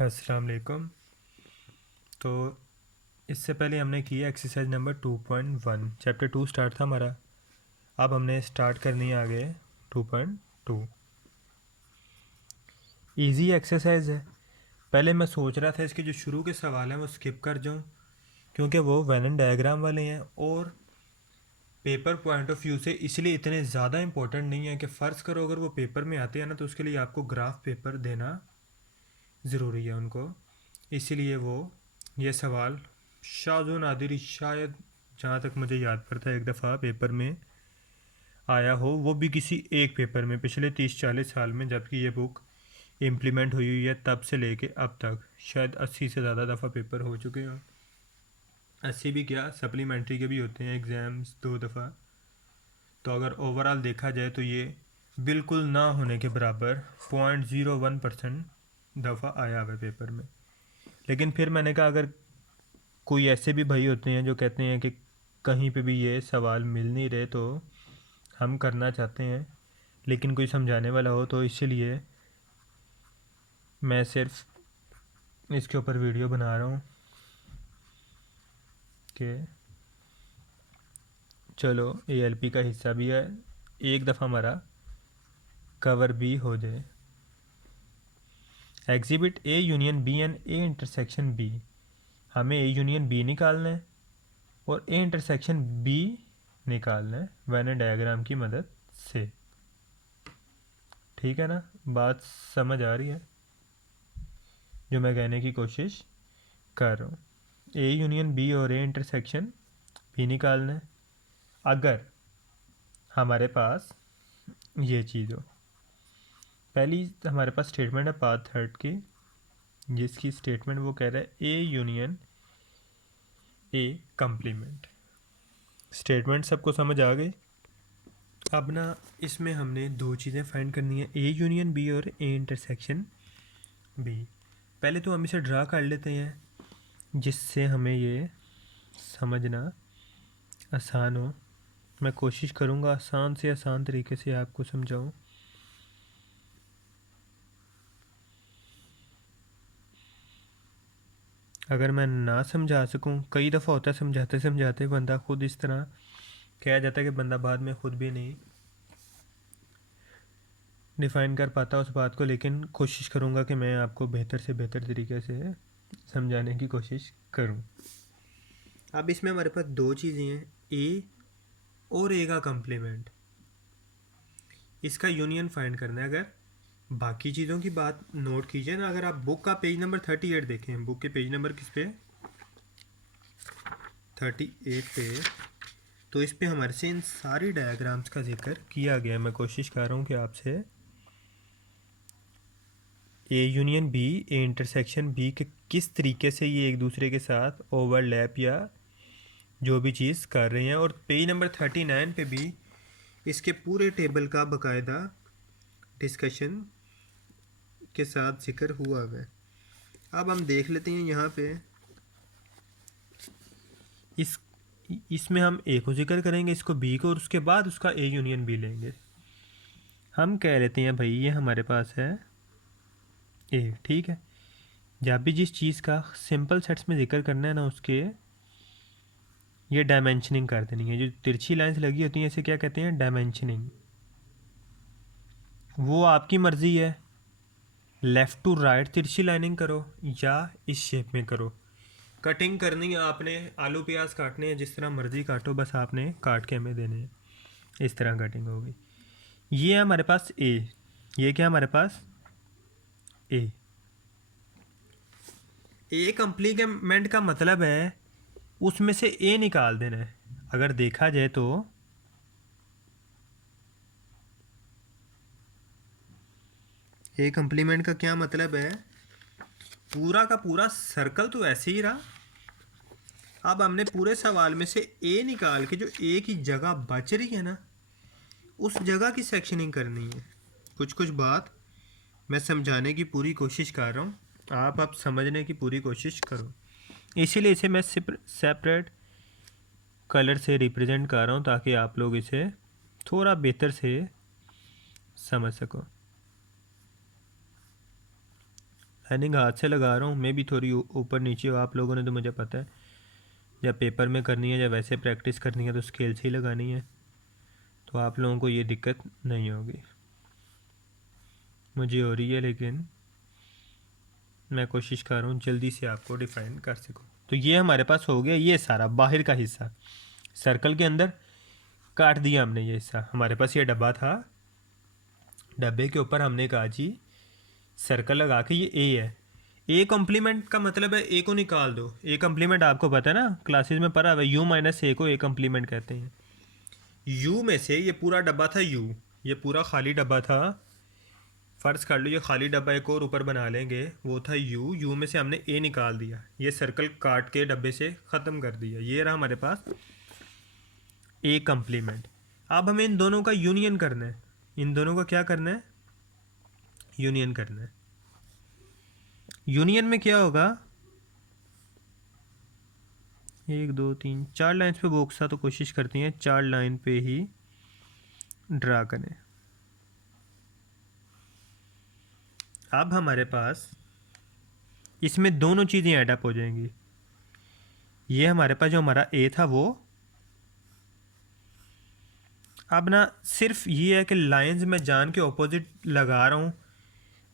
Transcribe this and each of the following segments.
अस्सलाम वालेकुम। तो इससे पहले हमने किया एक्सरसाइज नंबर 2.1, चैप्टर 2 स्टार्ट था हमारा। अब हमने स्टार्ट करनी है आगे 2.2। इजी एक्सरसाइज है। पहले मैं सोच रहा था इसके जो शुरू के सवाल हैं वो स्किप कर जाऊं, क्योंकि वो वेन डायग्राम वाले हैं और पेपर पॉइंट ऑफ व्यू से इसलिए इतने ज़्यादा इंपॉर्टेंट नहीं है कि फ़र्ज़ करो अगर वो पेपर में आते हैं ना तो उसके लिए आपको ग्राफ पेपर देना ज़रूरी है उनको। इसीलिए वो ये सवाल शाज़ो नादिरी शायद, जहाँ तक मुझे याद पड़ता है, एक दफ़ा पेपर में आया हो, वो भी किसी एक पेपर में पिछले 30-40 साल में, जबकि ये बुक इम्प्लीमेंट हुई है तब से लेके अब तक शायद 80 से ज़्यादा दफ़ा पेपर हो चुके हैं। 80 भी क्या, सप्लीमेंट्री के भी होते हैं एग्ज़ाम्स 2 दफ़ा। तो अगर ओवरऑल देखा जाए तो ये बिल्कुल ना होने के बराबर 0.01% दफ़ा आया हुआ है पेपर में। लेकिन फिर मैंने कहा अगर कोई ऐसे भी भाई होते हैं जो कहते हैं कि कहीं पे भी ये सवाल मिल नहीं रहे तो हम करना चाहते हैं लेकिन कोई समझाने वाला हो, तो इसीलिए मैं सिर्फ इसके ऊपर वीडियो बना रहा हूँ कि चलो ALP का हिस्सा भी है, एक दफ़ा हमारा कवर भी हो जाए। Exhibit A union B and A intersection B, हमें A यूनियन B निकालना है और A इंटरसेक्शन B निकालना है वेन डायग्राम की मदद से। ठीक है ना, बात समझ आ रही है जो मैं कहने की कोशिश कर रहा हूँ। A यूनियन B और A इंटरसेक्शन B निकालना है अगर हमारे पास ये चीज़ हो। पहली हमारे पास स्टेटमेंट है पार्ट थर्ड की, जिसकी स्टेटमेंट वो कह रहा है A union A complement. Statement सबको समझ आ गई। अब ना इसमें हमने दो चीज़ें फाइंड करनी है, A यूनियन B और A इंटरसेक्शन B। पहले तो हम इसे ड्रा कर लेते हैं जिससे हमें ये समझना आसान हो। मैं कोशिश करूँगा आसान से आसान तरीके से आपको समझाऊँ। अगर मैं ना समझा सकूँ, कई दफ़ा होता है समझाते समझाते बंदा खुद इस तरह कहा जाता है कि बंदा बाद में खुद भी नहीं डिफ़ाइन कर पाता उस बात को, लेकिन कोशिश करूँगा कि मैं आपको बेहतर से बेहतर तरीके से समझाने की कोशिश करूँ। अब इसमें हमारे पास दो चीज़ें हैं, ए और ए का कम्प्लीमेंट। इसका यूनियन फाइंड करना है। अगर बाकी चीज़ों की बात नोट कीजिए ना, अगर आप बुक का पेज नंबर 38 देखें, बुक के पेज नंबर किस पे, 38 पे, तो इस पे हमारे से इन सारी डायग्राम्स का जिक्र किया गया है। मैं कोशिश कर रहा हूँ कि आपसे A union B, A intersection B के किस तरीके से ये एक दूसरे के साथ ओवरलैप या जो भी चीज़ कर रहे हैं, और पेज नंबर 39 पे भी इसके पूरे टेबल का बाकायदा डिस्कशन के साथ जिक्र हुआ है। अब हम देख लेते हैं यहाँ पे इसमें हम ए को जिक्र करेंगे, इसको बी को, और उसके बाद उसका ए यूनियन बी लेंगे। हम कह लेते हैं भाई ये हमारे पास है ए, ठीक है। जब भी जिस चीज़ का सिंपल सेट्स में जिक्र करना है ना, उसके ये डायमेंशनिंग कर देनी है। जो तिरछी लाइंस लगी होती हैं इसे क्या कहते हैं, डायमेंशनिंग। वो आपकी मर्ज़ी है, लेफ़्ट टू राइट तिरछी लाइनिंग करो या इस शेप में करो। कटिंग करनी है आपने, आलू प्याज काटने हैं, जिस तरह मर्ज़ी काटो, बस आपने काट के हमें देने हैं। इस तरह कटिंग होगी। ये है हमारे पास ए, ये क्या है हमारे पास ए। ए कंप्लीमेंट का मतलब है उसमें से ए निकाल देना है। अगर देखा जाए तो ए कंप्लीमेंट का क्या मतलब है, पूरा का पूरा सर्कल तो ऐसे ही रहा। अब हमने पूरे सवाल में से ए निकाल के जो ए की जगह बच रही है ना, उस जगह की सेक्शनिंग करनी है। कुछ कुछ बात मैं समझाने की पूरी कोशिश कर रहा हूँ, आप अब समझने की पूरी कोशिश करो। इसीलिए इसे मैं सेपरेट कलर से रिप्रेजेंट कर रहा हूँ ताकि आप लोग इसे थोड़ा बेहतर से समझ सको। लाइनिंग हाथ से लगा रहा हूँ, मैं भी थोड़ी ऊपर नीचे हो, आप लोगों ने तो मुझे पता है जब पेपर में करनी है या वैसे प्रैक्टिस करनी है तो स्केल से ही लगानी है, तो आप लोगों को ये दिक्कत नहीं होगी। मुझे हो रही है लेकिन मैं कोशिश कर रहा हूँ जल्दी से आपको डिफ़ाइन कर सकूँ। तो ये हमारे पास हो गया, ये सारा बाहर का हिस्सा सर्कल के अंदर काट दिया हमने। ये हिस्सा हमारे पास ये डब्बा था, डब्बे के ऊपर हमने कहा जी सर्कल लगा के ये ए है। ए कॉम्प्लीमेंट का मतलब है ए को निकाल दो। ए कॉम्प्लीमेंट आपको पता है ना, क्लासेस में पढ़ा हुआ है, यू माइनस ए को ए कॉम्प्लीमेंट कहते हैं। यू में से ये पूरा डब्बा था यू, ये पूरा खाली डब्बा था, फ़र्ज़ कर लो ये खाली डब्बा एक और ऊपर बना लेंगे, वो था यू, यू में से हमने ए निकाल दिया, ये सर्कल काट के डब्बे से ख़त्म कर दिया, ये रहा हमारे पास ए कॉम्प्लीमेंट। अब हमें इन दोनों का यूनियन करना है, इन दोनों का क्या करना है, यूनियन करना है। यूनियन में क्या होगा, 1 2 3 4 लाइन्स पे बॉक्स था तो कोशिश करती हैं 4 लाइन पे ही ड्रा करें। अब हमारे पास इसमें दोनों चीज़ें ऐडअप हो जाएंगी। ये हमारे पास जो हमारा ए था वो, अब ना सिर्फ ये है कि लाइंस में जान के ऑपोजिट लगा रहा हूँ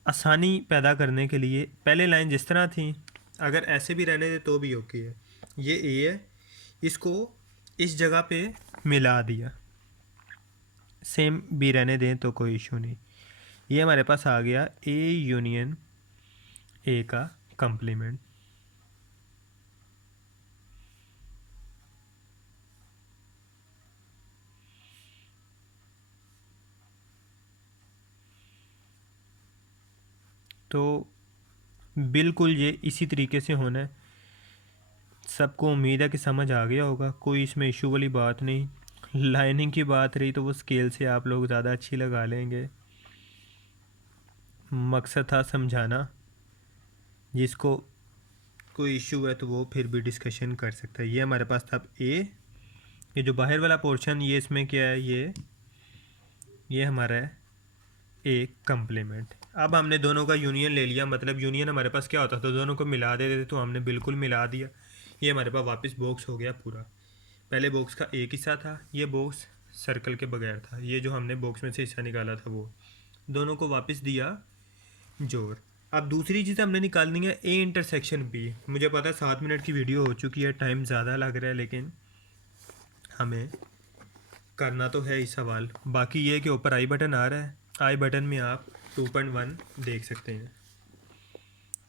आसानी पैदा करने के लिए। पहले लाइन जिस तरह थी अगर ऐसे भी रहने दे तो भी ओके है। ये ए है, इसको इस जगह पे मिला दिया, सेम भी रहने दें तो कोई इशू नहीं। ये हमारे पास आ गया ए यूनियन ए का कॉम्प्लीमेंट। तो बिल्कुल ये इसी तरीके से होना है। सबको उम्मीद है कि समझ आ गया होगा, कोई इसमें इशू वाली बात नहीं। लाइनिंग की बात रही तो वो स्केल से आप लोग ज़्यादा अच्छी लगा लेंगे, मकसद था समझाना। जिसको कोई इशू है तो वो फिर भी डिस्कशन कर सकता है। ये हमारे पास था ए, ये जो बाहर वाला पोर्शन ये इसमें क्या है, ये हमारा है ए कॉम्प्लीमेंट। अब हमने दोनों का यूनियन ले लिया, मतलब यूनियन हमारे पास क्या होता था, दोनों को मिला देते थे, तो हमने बिल्कुल मिला दिया। ये हमारे पास वापस बॉक्स हो गया पूरा। पहले बॉक्स का एक हिस्सा था, ये बॉक्स सर्कल के बगैर था, ये जो हमने बॉक्स में से हिस्सा निकाला था वो, दोनों को वापस दिया जोर। अब दूसरी चीज़ हमने निकालनी है ए इंटरसेक्शन बी। मुझे पता है 7 मिनट की वीडियो हो चुकी है, टाइम ज़्यादा लग रहा है, लेकिन हमें करना तो है ही सवाल। बाकी ये कि ऊपर आई बटन आ रहा है, आई बटन में आप 2.1 देख सकते हैं,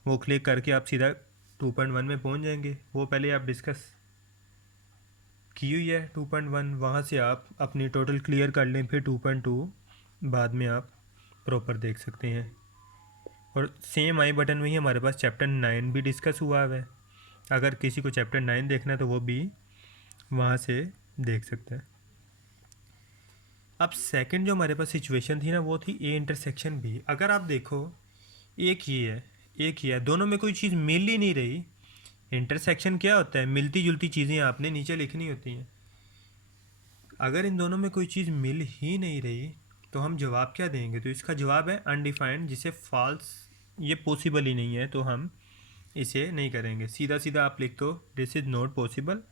वो क्लिक करके आप सीधा 2.1 में पहुंच जाएंगे। वो पहले आप डिस्कस की हुई है 2.1, वहाँ से आप अपनी टोटल क्लियर कर लें, फिर 2.2 बाद में आप प्रॉपर देख सकते हैं। और सेम आई बटन में ही हमारे पास चैप्टर 9 भी डिस्कस हुआ है, अगर किसी को चैप्टर 9 देखना है तो वो भी वहाँ से देख सकता है। अब सेकंड जो हमारे पास सिचुएशन थी ना वो थी ए इंटरसेक्शन बी। अगर आप देखो एक ये है एक ये है, दोनों में कोई चीज़ मिल ही नहीं रही। इंटरसेक्शन क्या होता है, मिलती जुलती चीज़ें आपने नीचे लिखनी होती हैं। अगर इन दोनों में कोई चीज़ मिल ही नहीं रही तो हम जवाब क्या देंगे, तो इसका जवाब है अनडिफाइंड, जिसे फॉल्स, ये पॉसिबल ही नहीं है तो हम इसे नहीं करेंगे। सीधा सीधा आप लिख दो दिस इज़ नॉट पॉसिबल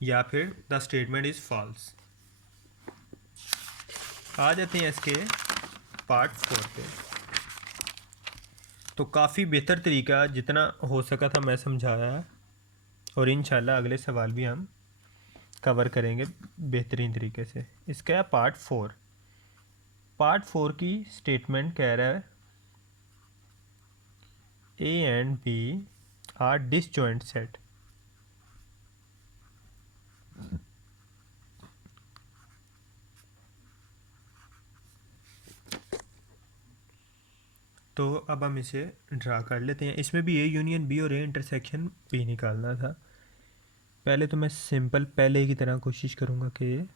या फिर द स्टेटमेंट इज़ फॉल्स। आ जाते हैं इसके पार्ट 4 पे। तो काफ़ी बेहतर तरीका जितना हो सका था मैं समझाया है, और इंशाल्लाह अगले सवाल भी हम कवर करेंगे बेहतरीन तरीके से। इसका है पार्ट 4। पार्ट 4 की स्टेटमेंट कह रहा है A and B are disjoint set. तो अब हम इसे ड्रा कर लेते हैं। इसमें भी ए यूनियन बी और ए इंटरसेक्शन बी निकालना था। पहले तो मैं सिंपल पहले की तरह कोशिश करूँगा कि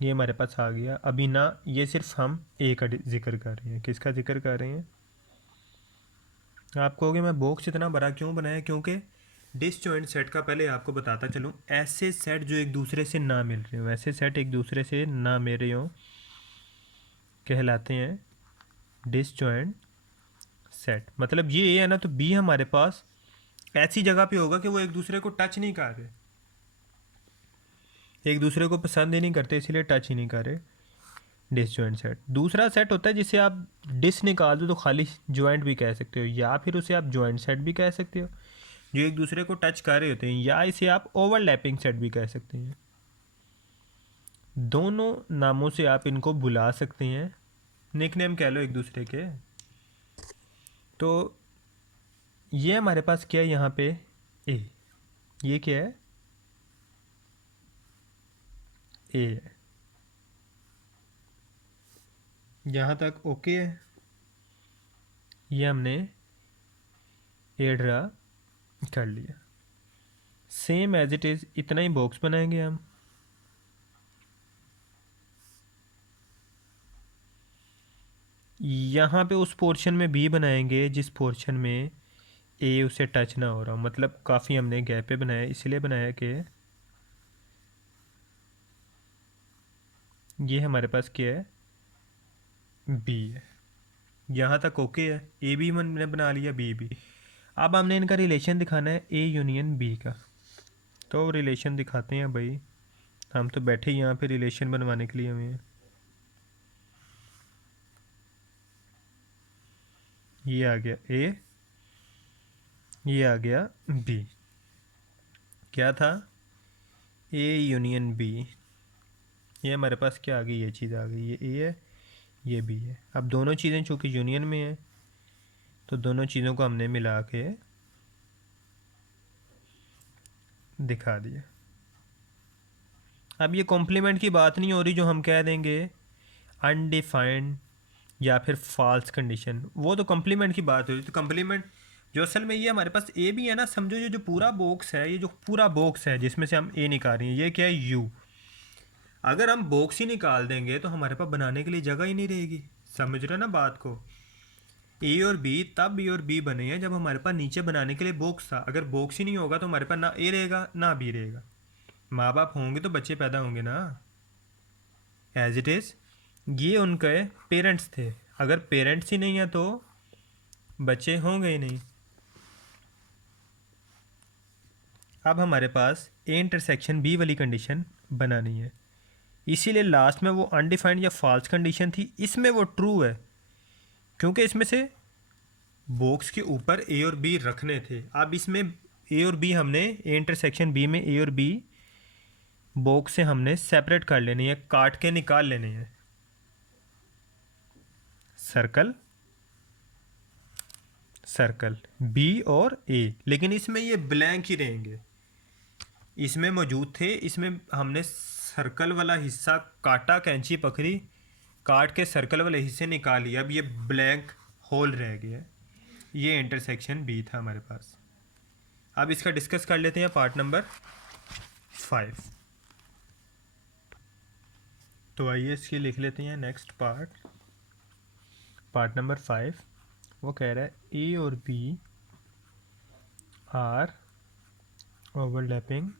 ये हमारे पास आ गया। अभी ना ये सिर्फ हम ए का जिक्र कर रहे हैं, किसका जिक्र कर रहे हैं। आप कहोगे मैं बॉक्स इतना बड़ा क्यों बनाया, क्योंकि डिसजॉइंट सेट का पहले आपको बताता चलूँ, ऐसे सेट जो एक दूसरे से ना मिल रहे हो, ऐसे सेट एक दूसरे से ना मिल रहे हो कहलाते हैं डिसजॉइंट सेट। मतलब ये है ना, तो बी हमारे पास ऐसी जगह पे होगा कि वो एक दूसरे को टच नहीं कर रहे, एक दूसरे को पसंद ही नहीं करते, इसीलिए टच ही नहीं कर रहे। Disjoint set. दूसरा सेट होता है जिसे आप डिस निकाल दो तो खाली जॉइंट भी कह सकते हो, या फिर उसे आप जॉइंट सेट भी कह सकते हो, जो एक दूसरे को टच कर रहे होते हैं, या इसे आप ओवरलैपिंग सेट भी कह सकते हैं। दोनों नामों से आप इनको बुला सकते हैं, निकनेम कह लो एक दूसरे के। तो ये हमारे पास क्या है यहाँ पे, ए। ये क्या है, ए है। यहाँ तक ओके है। ये हमने ए ड्रा कर लिया। सेम एज इट इज़ इतना ही बॉक्स बनाएंगे हम। यहाँ पे उस पोर्शन में बी बनाएंगे जिस पोर्शन में ए उसे टच ना हो रहा, मतलब काफ़ी हमने गैप पे बनाया, इसलिए बनाया कि ये हमारे पास क्या है, बी है। यहाँ तक ओके है। ए भी हमने बना लिया, बी भी। अब हमने इनका रिलेशन दिखाना है ए यूनियन बी का। तो रिलेशन दिखाते हैं भाई, हम तो बैठे यहाँ पे रिलेशन बनवाने के लिए हमें। ये आ गया ए, ये आ गया बी। क्या था, ए यूनियन बी। ये हमारे पास क्या आ गई, ये चीज़ आ गई, ये ए है, ये बी है। अब दोनों चीज़ें चूँकि यूनियन में हैं तो दोनों चीज़ों को हमने मिला के दिखा दिया। अब ये कॉम्प्लीमेंट की बात नहीं हो रही जो हम कह देंगे अनडिफाइंड या फिर फॉल्स कंडीशन, वो तो कॉम्प्लीमेंट की बात हो रही। तो कॉम्प्लीमेंट जो असल में ये हमारे पास ए भी है ना, समझो ये जो पूरा बॉक्स है, ये जो पूरा बॉक्स है जिसमें से हम ए निकाल रहे हैं, ये क्या है, यू। अगर हम बॉक्स ही निकाल देंगे तो हमारे पास बनाने के लिए जगह ही नहीं रहेगी। समझ रहे ना बात को। ए और बी तब ए और बी बने हैं जब हमारे पास नीचे बनाने के लिए बॉक्स था। अगर बॉक्स ही नहीं होगा तो हमारे पास ना ए रहेगा ना बी रहेगा। माँ बाप होंगे तो बच्चे पैदा होंगे ना, एज इट इज़। ये उनके पेरेंट्स थे, अगर पेरेंट्स ही नहीं है तो बच्चे होंगे ही नहीं। अब हमारे पास ए इंटरसेक्शन बी वाली कंडीशन बनानी है, इसीलिए लास्ट में वो अनडिफाइंड या फॉल्स कंडीशन थी, इसमें वो ट्रू है क्योंकि इसमें से बॉक्स के ऊपर ए और बी रखने थे। अब इसमें ए और बी हमने ए इंटरसेक्शन बी में ए और बी बॉक्स से हमने सेपरेट कर लेने हैं, काट के निकाल लेने हैं। सर्कल सर्कल बी और ए, लेकिन इसमें ये ब्लैंक ही रहेंगे। इसमें मौजूद थे, इसमें हमने सर्कल वाला हिस्सा काटा, कैंची पकड़ी, काट के सर्कल वाले हिस्से निकाली। अब ये ब्लैंक होल रह गया। ये इंटरसेक्शन बी था हमारे पास। अब इसका डिस्कस कर लेते हैं पार्ट नंबर 5। तो आइए इसकी लिख लेते हैं नेक्स्ट पार्ट। पार्ट नंबर 5 वो कह रहा है ए और बी आर ओवरलैपिंग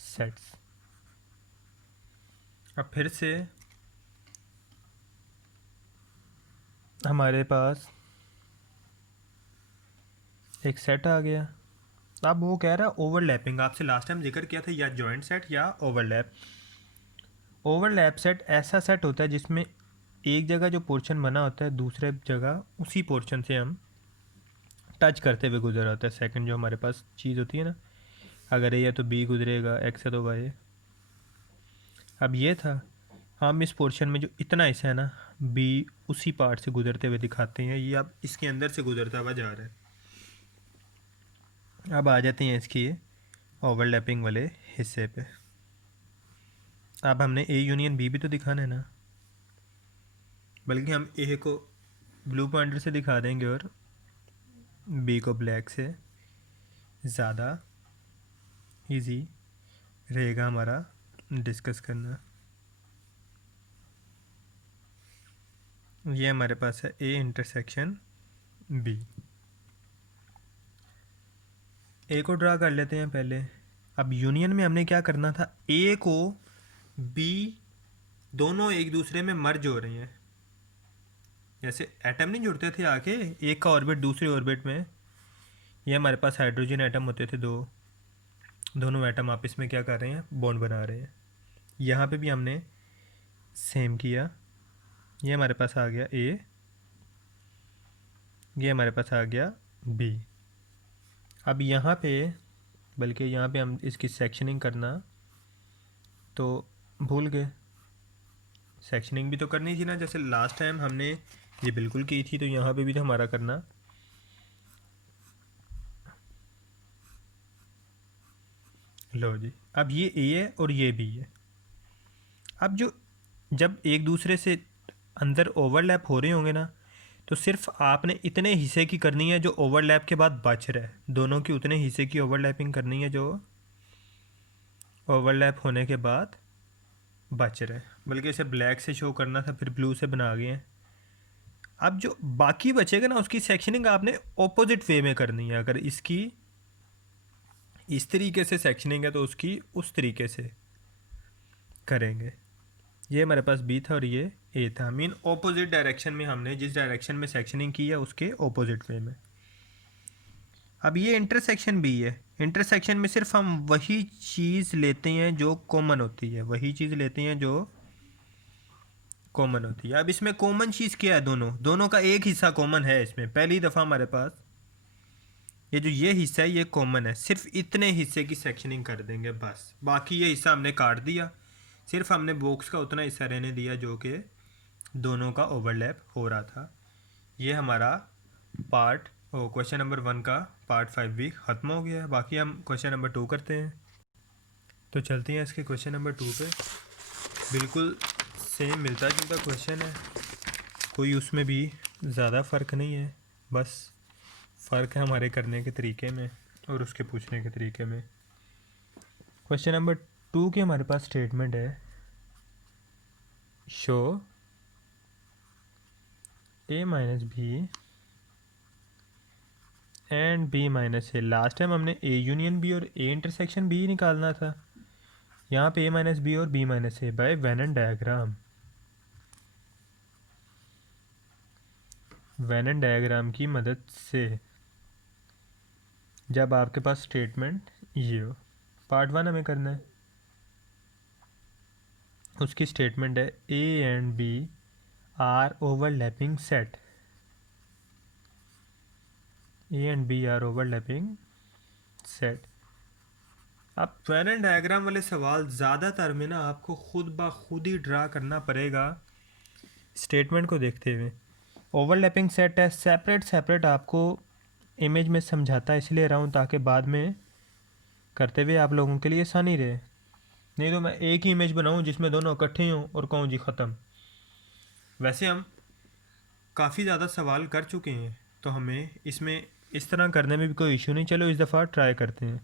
सेट्स। अब फिर से हमारे पास एक सेट आ गया। अब वो कह रहा है ओवरलैपिंग, आपसे लास्ट टाइम जिक्र किया था या जॉइंट सेट या ओवरलैप। ओवरलैप सेट ऐसा सेट होता है जिसमें एक जगह जो पोर्शन बना होता है दूसरे जगह उसी पोर्शन से हम टच करते हुए गुजर होता है। सेकंड जो हमारे पास चीज़ होती है ना, अगर ए है तो बी गुजरेगा, एक्स है तो वाई। अब ये था, हम इस पोर्शन में जो इतना हिस्सा है ना, बी उसी पार्ट से गुजरते हुए दिखाते हैं। ये अब इसके अंदर से गुजरता हुआ जा रहा है। अब आ जाते हैं इसकी ओवरलैपिंग वाले हिस्से पे। अब हमने ए यूनियन बी भी तो दिखाना है ना, बल्कि हम ए को ब्लू पॉइंटर से दिखा देंगे और बी को ब्लैक से, ज़्यादा इजी रहेगा हमारा डिस्कस करना। ये हमारे पास है ए इंटरसेक्शन बी। ए को ड्रा कर लेते हैं पहले। अब यूनियन में हमने क्या करना था, ए को बी दोनों एक दूसरे में मर्ज हो रही हैं। जैसे एटम नहीं जुड़ते थे आके एक का ऑर्बिट दूसरे ऑर्बिट में, ये हमारे पास हाइड्रोजन एटम होते थे दो, दोनों एटम आपस में क्या कर रहे हैं, बॉन्ड बना रहे हैं। यहाँ पे भी हमने सेम किया, ये हमारे पास आ गया ए, ये हमारे पास आ गया बी। अब यहाँ पे, बल्कि यहाँ पे हम इसकी सेक्शनिंग करना तो भूल गए। सेक्शनिंग भी तो करनी थी ना, जैसे लास्ट टाइम हमने ये बिल्कुल की थी, तो यहाँ पे भी तो हमारा करना। लो जी, अब ये ए है और ये बी है। अब जब एक दूसरे से अंदर ओवरलैप हो रहे होंगे ना, तो सिर्फ आपने इतने हिस्से की करनी है जो ओवरलैप के बाद बच रहा है, दोनों की उतने हिस्से की ओवरलैपिंग करनी है जो ओवरलैप होने के बाद बच रहा है। बल्कि इसे ब्लैक से शो करना था, फिर ब्लू से बना गए हैं। अब जो बाकी बचेगा ना, उसकी सेक्शनिंग आपने ऑपोजिट वे में करनी है। अगर इसकी इस तरीके से सेक्शनिंग है तो उसकी उस तरीके से करेंगे। ये हमारे पास बी था और ये ए था, मीन ऑपोजिट डायरेक्शन में हमने जिस डायरेक्शन में सेक्शनिंग की है उसके ऑपोजिट वे में। अब ये इंटरसेक्शन भी है, इंटरसेक्शन में सिर्फ हम वही चीज़ लेते हैं जो कॉमन होती है, वही चीज़ लेते हैं जो कॉमन होती है। अब इसमें कॉमन चीज़ क्या है, दोनों का एक हिस्सा कॉमन है। इसमें पहली दफ़ा हमारे पास ये जो ये हिस्सा है ये कॉमन है, सिर्फ इतने हिस्से की सेक्शनिंग कर देंगे बस। बाकी ये हिस्सा हमने काट दिया, सिर्फ हमने बॉक्स का उतना हिस्सा रहने दिया जो कि दोनों का ओवरलैप हो रहा था। ये हमारा पार्ट क्वेश्चन नंबर 1 का पार्ट 5 भी ख़त्म हो गया है। बाकी हम क्वेश्चन नंबर 2 करते हैं। तो चलते हैं इसके क्वेश्चन नंबर 2 पे। बिल्कुल सेम मिलता जुलता क्वेश्चन है, कोई उसमें भी ज़्यादा फ़र्क नहीं है, बस फ़र्क है हमारे करने के तरीके में और उसके पूछने के तरीके में। क्वेश्चन नंबर 2 की हमारे पास स्टेटमेंट है, show A minus B and B minus A. Last time हमने ए यूनियन बी और ए इंटरसेक्शन बी निकालना था, यहाँ पे ए माइनस बी और B minus A by Venn diagram. Venn diagram की मदद से जब आपके पास स्टेटमेंट ये हो। पार्ट 1 हमें करना है, उसकी स्टेटमेंट है A and B are overlapping set. A and B are overlapping set. अब वेनन डायग्राम वाले सवाल ज़्यादातर में ना आपको खुद ब खुद ही ड्रा करना पड़ेगा स्टेटमेंट को देखते हुए। ओवरलैपिंग सेट है, सेपरेट सेपरेट आपको इमेज में समझाता है इसलिए रहा हूँ ताकि बाद में करते हुए आप लोगों के लिए आसानी रहे। नहीं तो मैं एक ही इमेज बनाऊँ जिसमें दोनों इकट्ठे हों और कहूँ जी ख़त्म। वैसे हम काफ़ी ज़्यादा सवाल कर चुके हैं, तो हमें इसमें इस तरह करने में भी कोई इशू नहीं। चलो इस दफ़ा ट्राई करते हैं।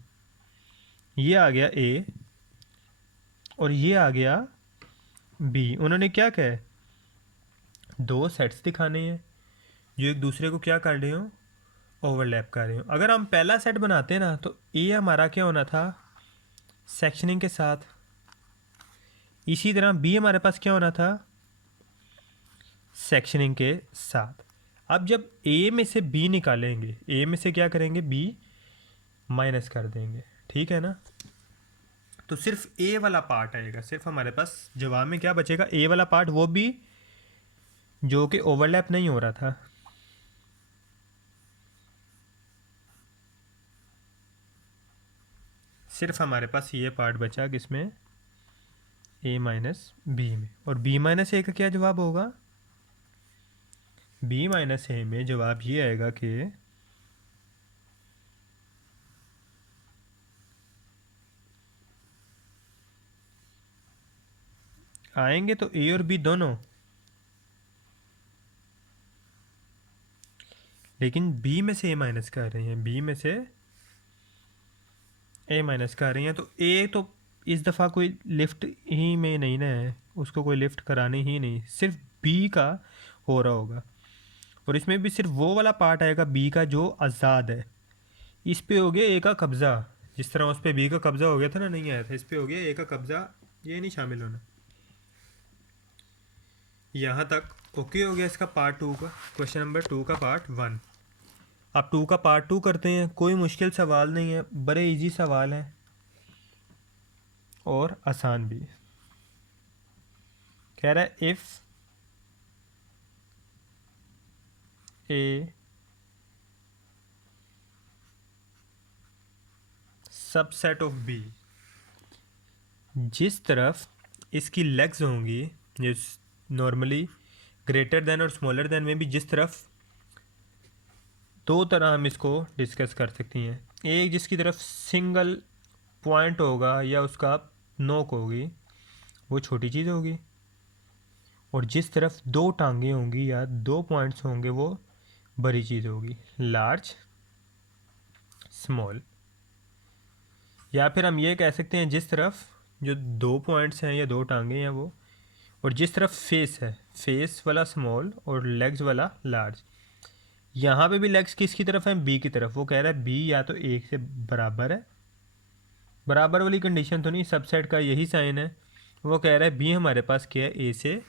ये आ गया ए और ये आ गया बी। उन्होंने क्या कहा है, दो सेट्स दिखाने हैं जो एक दूसरे को क्या कर रहे हो, ओवरलैप कर रहे हो। अगर हम पहला सेट बनाते हैं ना तो ए हमारा क्या होना था, सेक्शनिंग के साथ। इसी तरह बी हमारे पास क्या होना था, सेक्शनिंग के साथ। अब जब ए में से बी निकालेंगे, ए में से क्या करेंगे, बी माइनस कर देंगे, ठीक है ना। तो सिर्फ ए वाला पार्ट आएगा, सिर्फ हमारे पास जवाब में क्या बचेगा, ए वाला पार्ट, वो भी जो कि ओवरलैप नहीं हो रहा था। सिर्फ हमारे पास ये पार्ट बचा किसमें, ए माइनस बी में। और बी माइनस ए का क्या जवाब होगा, बी माइनस ए में जवाब ये आएगा कि आएंगे तो ए और बी दोनों, लेकिन बी में से ए माइनस कर रहे हैं, बी में से ए माइनस कर रही हैं, तो ए तो इस दफ़ा कोई लिफ्ट ही में नहीं ना है, उसको कोई लिफ्ट करानी ही नहीं, सिर्फ बी का हो रहा होगा। और इसमें भी सिर्फ वो वाला पार्ट आएगा बी का जो आज़ाद है। इस पे हो गया ए का कब्ज़ा, जिस तरह उस पर बी का कब्ज़ा हो गया था ना, नहीं आया था, इस पे हो गया ए का कब्ज़ा, ये नहीं शामिल होना। यहाँ तक ओके हो गया इसका पार्ट 2 का, क्वेश्चन नंबर 2 का पार्ट 1। अब 2 का पार्ट 2 करते हैं। कोई मुश्किल सवाल नहीं है, बड़े इजी सवाल हैं और आसान भी। कह रहा है if A subset of B, जिस तरफ इसकी लेग्स होंगी, जिस नॉर्मली ग्रेटर देन और स्मॉलर देन में भी जिस तरफ, दो तरह हम इसको डिस्कस कर सकती हैं। एक जिसकी तरफ सिंगल पॉइंट होगा या उसका नोक होगी, वो छोटी चीज़ होगी, और जिस तरफ दो टांगें होंगी या दो पॉइंट्स होंगे वो बड़ी चीज़ होगी, लार्ज स्मॉल। या फिर हम ये कह सकते हैं जिस तरफ जो दो पॉइंट्स हैं या दो टांगें हैं वो, और जिस तरफ फेस है, फेस वाला स्मॉल और लेग्स वाला लार्ज। यहाँ पे भी लेग्स किसकी तरफ है? बी की तरफ। वो कह रहा है बी या तो एक से बराबर है, बराबर वाली कंडीशन तो नहीं, सबसेट का यही साइन है। वो कह रहा है बी हमारे पास क्या है? ए से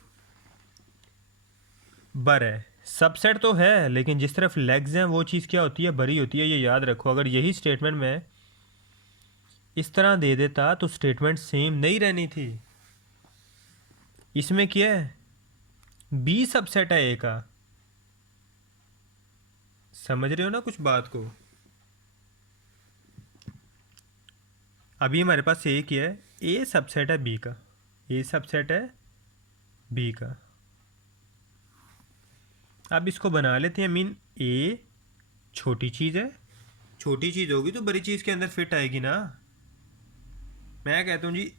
बर है। सबसेट तो है लेकिन जिस तरफ लेग्स हैं वो चीज़ क्या होती है? बड़ी होती है, ये याद रखो। अगर यही स्टेटमेंट मैं इस तरह दे देता तो स्टेटमेंट सेम नहीं रहनी थी। इसमें क्या है? बी सबसेट है ए का। समझ रहे हो ना कुछ बात को? अभी हमारे पास ए क्या है? ए सबसेट है बी का, ए सबसेट है बी का। अब इसको बना लेते हैं। मीन ए छोटी चीज़ है, छोटी चीज़ होगी तो बड़ी चीज़ के अंदर फिट आएगी ना। मैं कहता हूँ जी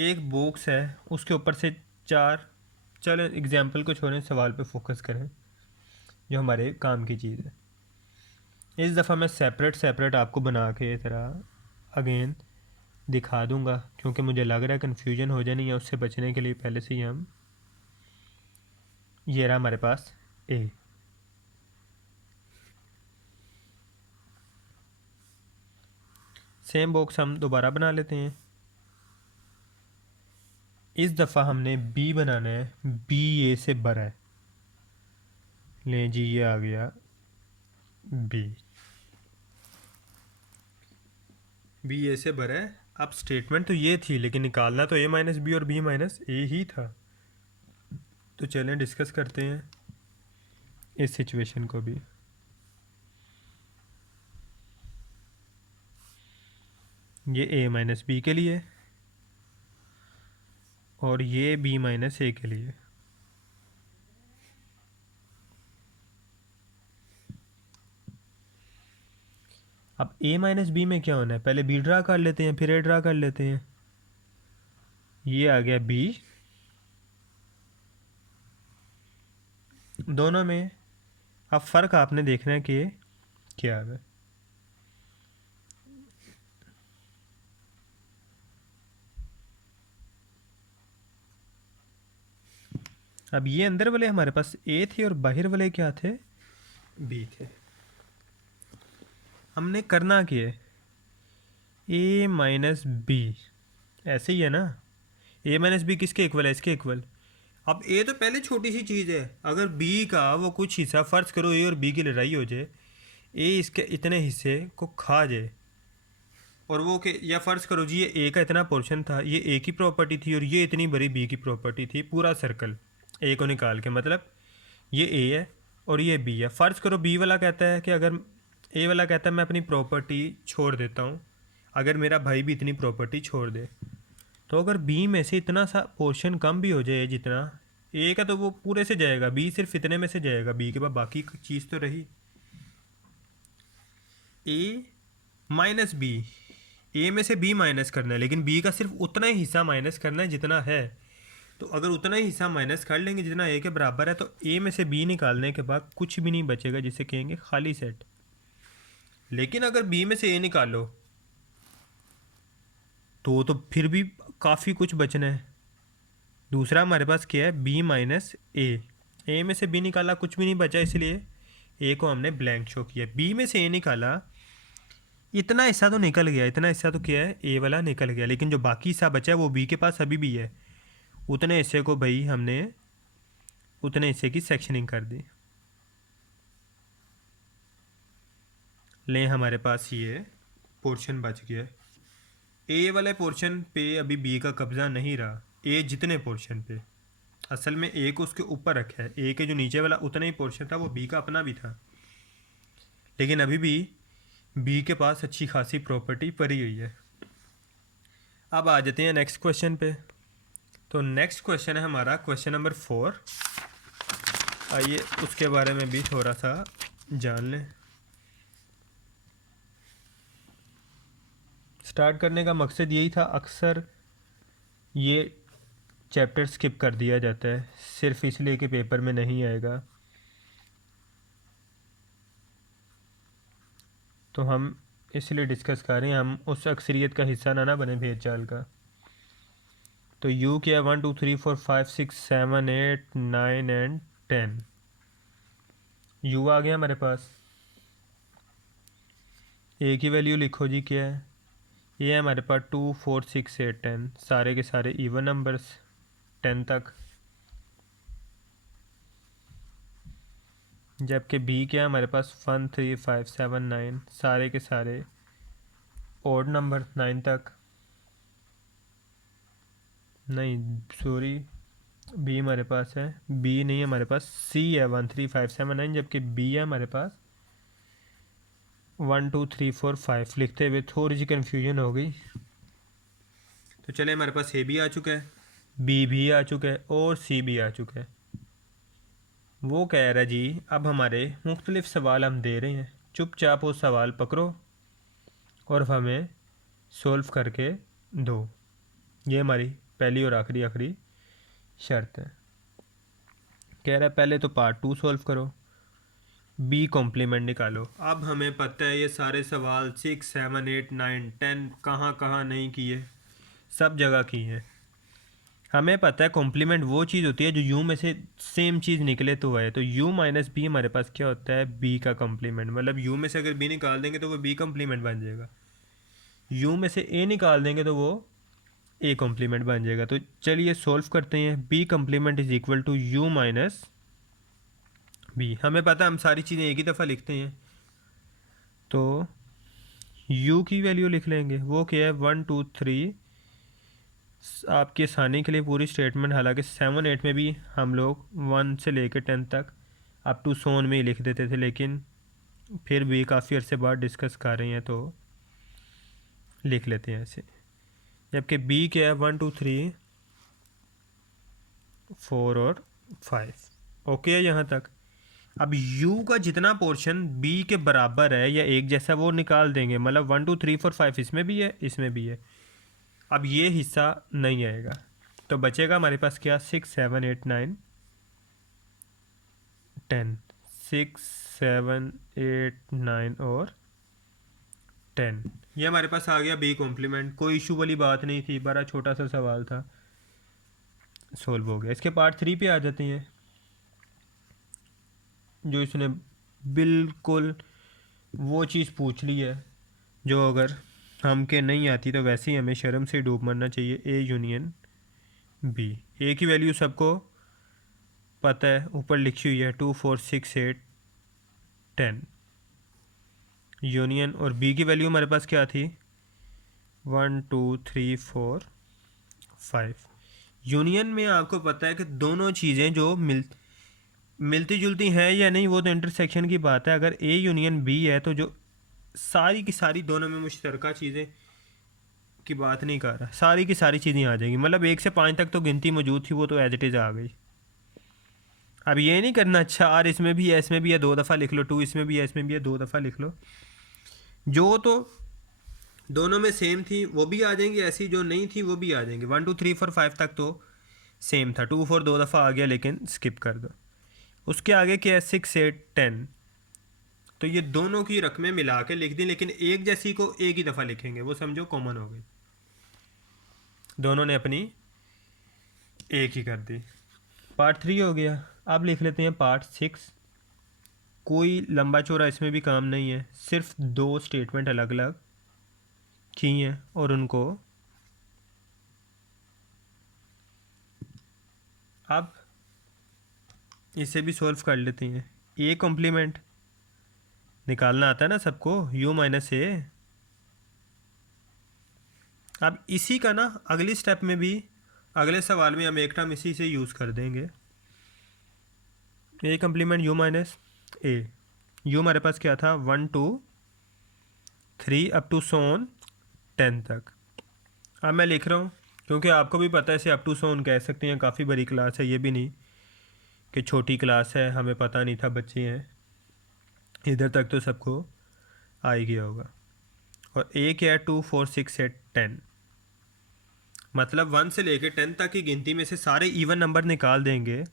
एक बॉक्स है, उसके ऊपर से चार, चलो एग्जाम्पल को छोड़ें, सवाल पे फोकस करें जो हमारे काम की चीज़ है। इस दफ़ा मैं सेपरेट आपको बना के तरह अगेन दिखा दूंगा, क्योंकि मुझे लग रहा है कन्फ्यूजन हो जानी है। उससे बचने के लिए पहले से ही हम, ये रहा हमारे पास ए, सेम बॉक्स हम दोबारा बना लेते हैं। इस दफ़ा हमने बी बनाना है, बी ए से बड़ा है। ले जी, ये आ गया बी, बी ए से बड़ा है। अब स्टेटमेंट तो ये थी लेकिन निकालना तो ए माइनस बी और बी माइनस ए ही था। तो चलें डिस्कस करते हैं इस सिचुएशन को भी। ये ए माइनस बी के लिए और ये बी माइनस ए के लिए। अब ए माइनस बी में क्या होना है? पहले बी ड्रा कर लेते हैं फिर ए ड्रा कर लेते हैं। ये आ गया बी, दोनों में अब फ़र्क आपने देखना है कि क्या है। अब ये अंदर वाले हमारे पास ए थे और बाहर वाले क्या थे? बी थे। हमने करना क्या है? ए माइनस बी, ऐसे ही है ना। ए माइनस बी किसके इक्वल है? इसके इक्वल। अब ए तो पहले छोटी सी चीज़ है, अगर बी का वो कुछ हिस्सा, फ़र्ज़ करो ए और बी की लड़ाई हो जाए, ए इसके इतने हिस्से को खा जाए, और वो के, या फ़र्ज़ करो जी ये ए का इतना पोर्शन था, ये ए की प्रॉपर्टी थी और ये इतनी बड़ी बी की प्रॉपर्टी थी, पूरा सर्कल ए को निकाल के, मतलब ये ए है और ये बी है। फ़र्ज़ करो बी वाला कहता है कि अगर ए वाला कहता है मैं अपनी प्रॉपर्टी छोड़ देता हूँ, अगर मेरा भाई भी इतनी प्रॉपर्टी छोड़ दे, तो अगर बी में से इतना सा पोर्शन कम भी हो जाए जितना ए का, तो वो पूरे से जाएगा, बी सिर्फ इतने में से जाएगा, बी के बाद बाकी चीज़ तो रही। ए माइनस बी, ए में से बी माइनस करना है लेकिन बी का सिर्फ उतना ही हिस्सा माइनस करना है जितना है। तो अगर उतना ही हिस्सा माइनस कर लेंगे जितना ए के बराबर है, तो ए में से बी निकालने के बाद कुछ भी नहीं बचेगा, जिसे कहेंगे खाली सेट। लेकिन अगर बी में से ए निकालो तो फिर भी काफ़ी कुछ बचना है। दूसरा हमारे पास क्या है? बी माइनस ए में से बी निकाला, कुछ भी नहीं बचा, इसलिए ए को हमने ब्लैंक शो किया। बी में से ए निकाला, इतना हिस्सा तो निकल गया, इतना हिस्सा तो क्या है? ए वाला निकल गया, लेकिन जो बाकी हिस्सा बचा है वो बी के पास अभी भी है। उतने हिस्से को भाई हमने उतने हिस्से की सेक्शनिंग कर दी। ले हमारे पास ये पोर्शन बच गया। ए वाले पोर्शन पे अभी बी का कब्ज़ा नहीं रहा, ए जितने पोर्शन पे, असल में ए को उसके ऊपर रखा है, ए के जो नीचे वाला उतना ही पोर्शन था वो बी का अपना भी था, लेकिन अभी भी बी के पास अच्छी खासी प्रॉपर्टी पड़ी हुई है। अब आ जाते हैं नेक्स्ट क्वेश्चन पे। तो नेक्स्ट क्वेश्चन है हमारा क्वेश्चन नंबर 4। आइए उसके बारे में भी थोड़ा सा जान लें। स्टार्ट करने का मकसद यही था, अक्सर ये चैप्टर स्किप कर दिया जाता है सिर्फ इसलिए कि पेपर में नहीं आएगा, तो हम इसलिए डिस्कस कर रहे हैं, हम उस अक्सरियत का हिस्सा ना बने भेद चाल का। तो यू क्या 1 2 3 4 5 6 7 8 9 एंड 10। यू आ गया हमारे पास। ए की वैल्यू लिखो जी, क्या है ये है हमारे पास 2 4 6 8 10, सारे के सारे इवन नंबर्स 10 तक। जबकि बी क्या है हमारे पास 1 3 5 7 9, सारे के सारे ओड नंबर 9 तक। नहीं सॉरी, बी हमारे पास है, बी नहीं है हमारे पास, सी है 1 3 5 7 9, जबकि बी है हमारे पास 1 2 3 4 5। लिखते हुए थोड़ी सी कन्फ्यूजन हो गई। तो चले, हमारे पास ए भी आ चुका है, बी भी आ चुका है और सी भी आ चुका है। वो कह रहा है जी अब हमारे मुख्तलिफ सवाल हम दे रहे हैं, चुपचाप वो सवाल पकड़ो और हमें सोल्व करके दो। ये हमारी पहली और आखिरी शर्त है। कह रहा है पहले तो पार्ट 2 सोल्व करो, बी कॉम्प्लीमेंट निकालो। अब हमें पता है ये सारे सवाल 6 7 8 9 10 कहाँ कहाँ नहीं किए, सब जगह की हैं। हमें पता है कॉम्प्लीमेंट वो चीज़ होती है जो यू में से सेम चीज़ निकले तो है, तो यू माइनस बी हमारे पास क्या होता है, बी का कॉम्प्लीमेंट। मतलब यू में से अगर बी निकाल देंगे तो वो बी कॉम्प्लीमेंट बन जाएगा, यू में से ए निकाल देंगे तो वो ए कॉम्प्लीमेंट बन जाएगा। तो चलिए सोल्व करते हैं। B complement is equal to U minus B. हमें पता है हम सारी चीज़ें एक ही दफ़ा लिखते हैं, तो यू की वैल्यू लिख लेंगे, वो क्या है 1 2 3। आपके आसानी के लिए पूरी स्टेटमेंट, हालांकि 7 8 में भी हम लोग 1 से लेकर 10 तक अप टू सोन में ही लिख देते थे, लेकिन फिर भी काफ़ी अरसे बाद डिस्कस कर रहे हैं तो लिख लेते हैं ऐसे। जबकि बी क्या है 1 2 3 4 और 5। ओके है यहाँ तक। अब u का जितना पोर्शन b के बराबर है या एक जैसा वो निकाल देंगे, मतलब 1 2 3 4 5 इसमें भी है इसमें भी है। अब ये हिस्सा नहीं आएगा, तो बचेगा हमारे पास क्या 6 7 8 9 10। 6 7 8 9 और 10, ये हमारे पास आ गया बी कॉम्प्लीमेंट। कोई इशू वाली बात नहीं थी, बड़ा छोटा सा सवाल था, सोल्व हो गया। इसके पार्ट 3 पे आ जाते हैं, जो इसने बिल्कुल वो चीज़ पूछ ली है जो अगर हम के नहीं आती तो वैसे ही हमें शर्म से डूब मरना चाहिए। ए यूनियन बी, ए की वैल्यू सबको पता है, ऊपर लिखी हुई है 2 4 6 8 10। यूनियन और बी की वैल्यू हमारे पास क्या थी 1 2 3 4 5। यूनियन में आपको पता है कि दोनों चीज़ें जो मिलती जुलती हैं या नहीं वो तो इंटरसेक्शन की बात है। अगर ए यूनियन बी है तो जो सारी की सारी दोनों में मुश्तरका चीज़ें की बात नहीं कर रहा, सारी की सारी चीज़ें आ जाएंगी। मतलब 1 से 5 तक तो गिनती मौजूद थी, वो तो एज इट इज़ आ गई। अब ये नहीं करना अच्छा आर इसमें भी है इसमें भी है 2 दफ़ा लिख लो, 2 इसमें भी है इसमें भी है 2 दफ़ा लिख लो। जो तो दोनों में सेम थी वो भी आ जाएंगी, ऐसी जो नहीं थी वो भी आ जाएंगी। 1 2 3 4 5 तक तो सेम था, 2 4 2 दफ़ा आ गया लेकिन स्किप कर दो। उसके आगे क्या है 6 8 10, तो ये दोनों की रकमें मिला के लिख दी, लेकिन एक जैसी को एक ही दफ़ा लिखेंगे, वो समझो कॉमन हो गई, दोनों ने अपनी एक ही कर दी। पार्ट 3 हो गया। अब लिख लेते हैं पार्ट 6। कोई लंबा चौड़ा इसमें भी काम नहीं है, सिर्फ 2 स्टेटमेंट अलग अलग की हैं और उनको अब इसे भी सॉल्व कर लेते हैं। ए कॉम्प्लीमेंट निकालना आता है ना सबको, यू माइनस ए। अब इसी का ना अगली स्टेप में भी, अगले सवाल में हम एक टर्म इसी से यूज़ कर देंगे। ए complement you minus A. You हमारे पास क्या था, 1 2 3 अप टू सोन 10 तक। अब मैं लिख रहा हूँ, क्योंकि आपको भी पता है इसे अप टू सोन कह सकते हैं, काफ़ी बड़ी क्लास है, ये भी नहीं कि छोटी क्लास है हमें पता नहीं था बच्चे हैं, इधर तक तो सबको आ ही गया होगा। और ए क्या है, 2 4 6 8 10, मतलब 1 से लेके 10 तक की गिनती में से सारे इवन नंबर निकाल देंगे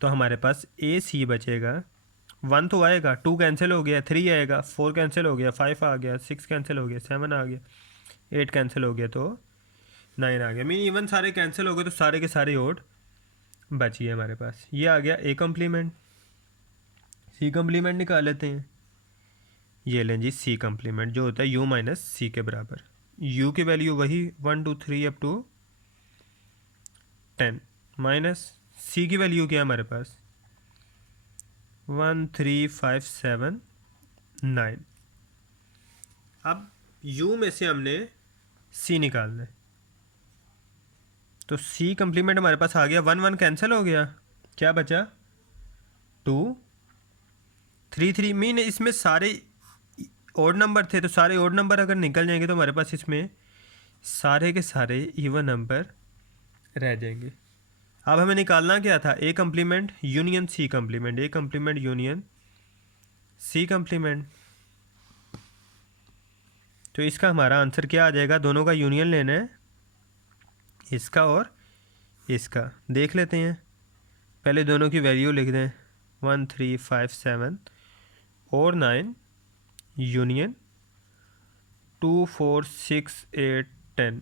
तो हमारे पास ए सी बचेगा। 1 तो आएगा, 2 कैंसिल हो गया, 3 आएगा, 4 कैंसिल हो गया, 5 आ गया, 6 कैंसिल हो गया, 7 आ गया, 8 कैंसिल हो गया, तो 9 आ गया। मीन इवन सारे कैंसिल हो गए तो सारे के सारे ओड बची है हमारे पास। ये आ गया ए कम्प्लीमेंट। सी कम्प्लीमेंट निकाल लेते हैं। ये लें जी सी कम्प्लीमेंट, जो होता है यू माइनस सी के बराबर। यू की वैल्यू वही 1 2 3 अप टू 10 माइनस सी की वैल्यू क्या है हमारे पास, 1 3 5 7 9। अब u में से हमने c निकालना है, तो c कम्प्लीमेंट हमारे पास आ गया। 1 1 कैंसिल हो गया, क्या बचा 2 3 3। मीन इसमें सारे ओड नंबर थे, तो सारे ओड नंबर अगर निकल जाएंगे तो हमारे पास इसमें सारे के सारे इवन नंबर रह जाएंगे। अब हमें निकालना क्या था, A complement union C complement, A complement union C complement. तो इसका हमारा आंसर क्या आ जाएगा, दोनों का यूनियन लेना है, इसका और इसका। देख लेते हैं, पहले दोनों की वैल्यू लिख दें, 1 3 5 7 और 9 यूनियन 2 4 6 8 10।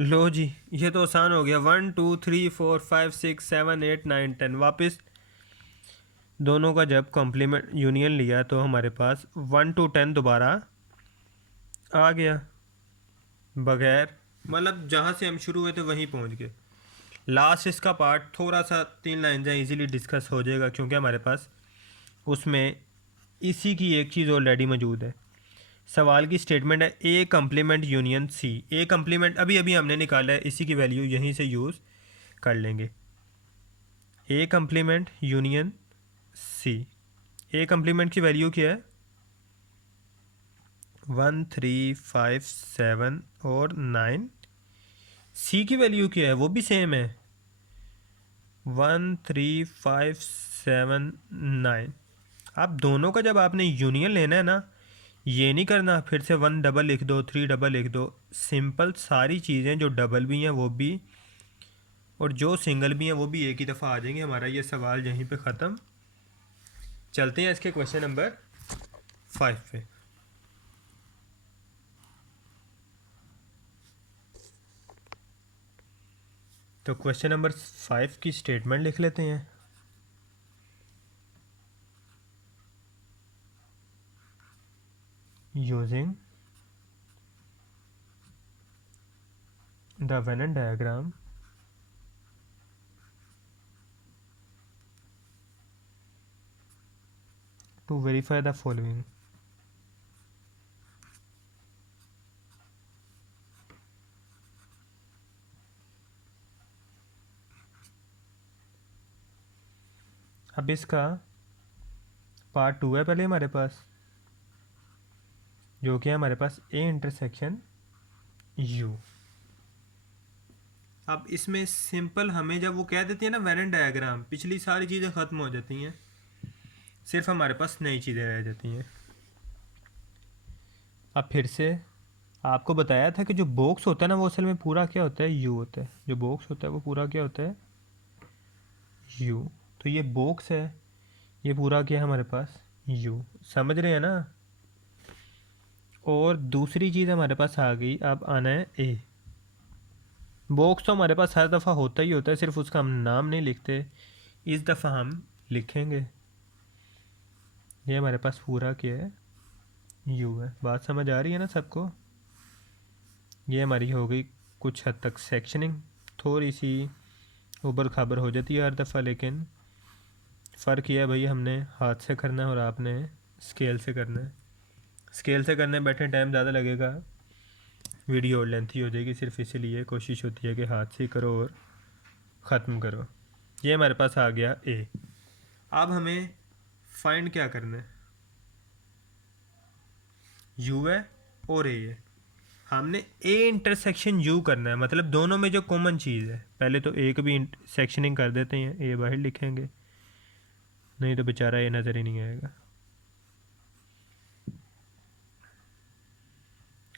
लो जी, ये तो आसान हो गया। 1 2 3 4 5 6 7 8 9 10। वापस दोनों का जब कॉम्प्लीमेंट यूनियन लिया तो हमारे पास 1 to 10 दोबारा आ गया, बगैर मतलब जहाँ से हम शुरू हुए थे वहीं पहुँच गए। लास्ट इसका पार्ट थोड़ा सा 3 लाइन जहाँ इजीली डिस्कस हो जाएगा, क्योंकि हमारे पास उसमें इसी की एक चीज़ ऑलरेडी मौजूद है। सवाल की स्टेटमेंट है A complement union C. A complement अभी अभी हमने निकाला है, इसी की वैल्यू यहीं से यूज़ कर लेंगे। A complement union C, A complement की वैल्यू क्या है, 1 3 5 7 और 9। सी की वैल्यू क्या है, वो भी सेम है, 1 3 5 7 9। अब दोनों का जब आपने यूनियन लेना है ना, ये नहीं करना फिर से 1 डबल लिख दो 3 डबल लिख दो। सिंपल सारी चीज़ें जो डबल भी हैं वो भी, और जो सिंगल भी हैं वो भी एक ही दफ़ा आ जाएंगे। हमारा ये सवाल यहीं पे ख़त्म। चलते हैं इसके क्वेश्चन नंबर 5 पे। तो क्वेश्चन नंबर 5 की स्टेटमेंट लिख लेते हैं। Using the Venn diagram to verify the following. अब इसका पार्ट 2 है पहले हमारे पास, जो कि है हमारे पास ए इंटरसेक्शन यू। अब इसमें सिंपल हमें जब वो कह देती है ना वेन डायग्राम, पिछली सारी चीज़ें ख़त्म हो जाती हैं, सिर्फ हमारे पास नई चीज़ें रह जाती हैं। अब फिर से आपको बताया था कि जो बॉक्स होता है ना वो असल में पूरा क्या होता है, यू होता है। जो बॉक्स होता है वो पूरा क्या होता है, यू। तो ये बॉक्स है, ये पूरा क्या है हमारे पास, यू। समझ रहे हैं ना। और दूसरी चीज़ हमारे पास आ गई, अब आना है ए। बॉक्स तो हमारे पास हर दफ़ा होता ही होता है, सिर्फ उसका हम नाम नहीं लिखते, इस दफ़ा हम लिखेंगे। ये हमारे पास पूरा क्या है, यू है। बात समझ आ रही है ना सबको। ये हमारी हो गई कुछ हद तक सेक्शनिंग, थोड़ी सी ऊबर खाबर हो जाती है हर दफ़ा, लेकिन फ़र्क यह है भाई, हमने हाथ से करना है और आपने स्केल से करना है। स्केल से करने बैठे टाइम ज़्यादा लगेगा, वीडियो और लेंथी हो जाएगी, सिर्फ इसीलिए कोशिश होती है कि हाथ से करो और ख़त्म करो। ये हमारे पास आ गया ए। अब हमें फाइंड क्या करना है, यू है और ए है, हमने ए इंटरसेक्शन यू करना है, मतलब दोनों में जो कॉमन चीज़ है। पहले तो ए को भी सेक्शनिंग कर देते हैं, ए बाहर लिखेंगे, नहीं तो बेचारा ए नज़र ही नहीं आएगा।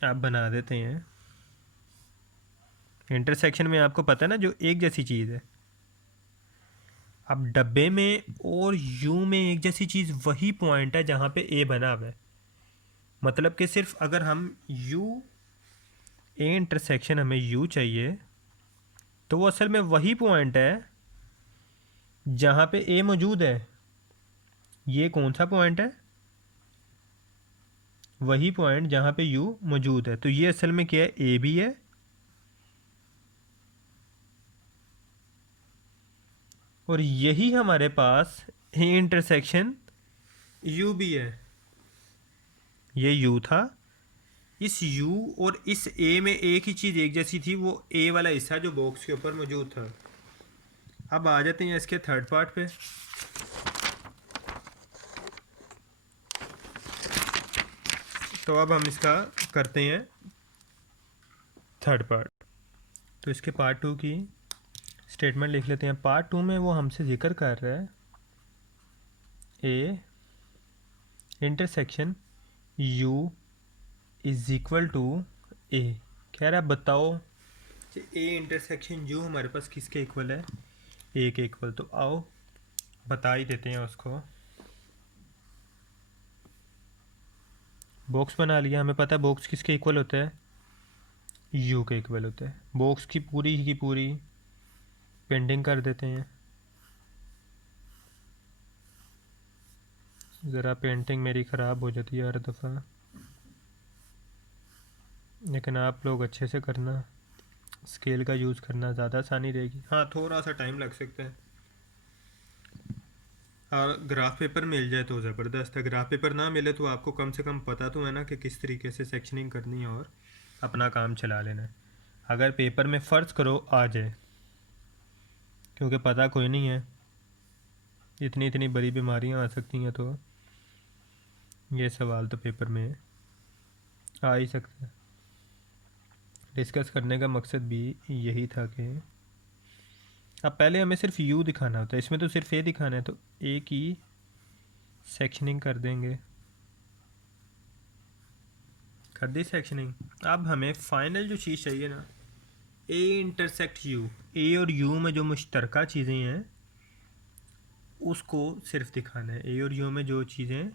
आप बना देते हैं इंटरसेक्शन में, आपको पता है ना जो एक जैसी चीज़ है। अब डब्बे में और यू में एक जैसी चीज़ वही पॉइंट है जहाँ पे ए बना हुआ है, मतलब कि सिर्फ अगर हम यू ए इंटरसेक्शन हमें यू चाहिए तो वो असल में वही पॉइंट है जहाँ पे ए मौजूद है। ये कौन सा पॉइंट है, वही पॉइंट जहाँ पे यू मौजूद है। तो ये असल में क्या है, ए भी है और यही हमारे पास ए इंटरसेक्शन यू भी है। ये यू था, इस यू और इस ए में एक ही चीज़ एक जैसी थी, वो ए वाला हिस्सा जो बॉक्स के ऊपर मौजूद था। अब आ जाते हैं इसके थर्ड पार्ट पे। तो अब हम इसका करते हैं थर्ड पार्ट। तो इसके पार्ट टू की स्टेटमेंट लिख लेते हैं। पार्ट टू में वो हमसे जिक्र कर रहा है A intersection U is equal to A. कह रहा है बताओ ए इंटरसेक्शन यू हमारे पास किसके इक्वल है, ए के इक्वल। तो आओ बता ही देते हैं उसको। बॉक्स बना लिया, हमें पता है बॉक्स किसके इक्वल होता है, यू के इक्वल होता है। बॉक्स की पूरी पेंटिंग कर देते हैं। ज़रा पेंटिंग मेरी ख़राब हो जाती है हर दफ़ा, लेकिन आप लोग अच्छे से करना, स्केल का यूज़ करना, ज़्यादा आसानी रहेगी। हाँ थोड़ा सा टाइम लग सकता है, और ग्राफ पेपर मिल जाए तो ज़बरदस्त है। ग्राफ पेपर ना मिले तो आपको कम से कम पता तो है ना कि किस तरीके से सेक्शनिंग करनी है और अपना काम चला लेना है। अगर पेपर में फ़र्ज़ करो आ जाए, क्योंकि पता कोई नहीं है, इतनी बड़ी बीमारियां आ सकती हैं, तो ये सवाल तो पेपर में आ ही सकता है। डिस्कस करने का मकसद भी यही था कि अब पहले हमें सिर्फ यू दिखाना होता है, इसमें तो सिर्फ ए दिखाना है, तो ए की सेक्शनिंग कर देंगे। कर दी सेक्शनिंग। अब हमें फाइनल जो चीज़ चाहिए ना, ए इंटरसेक्ट यू, ए और यू में जो मुश्तरका चीज़ें हैं उसको सिर्फ दिखाना है। ए और यू में जो चीज़ें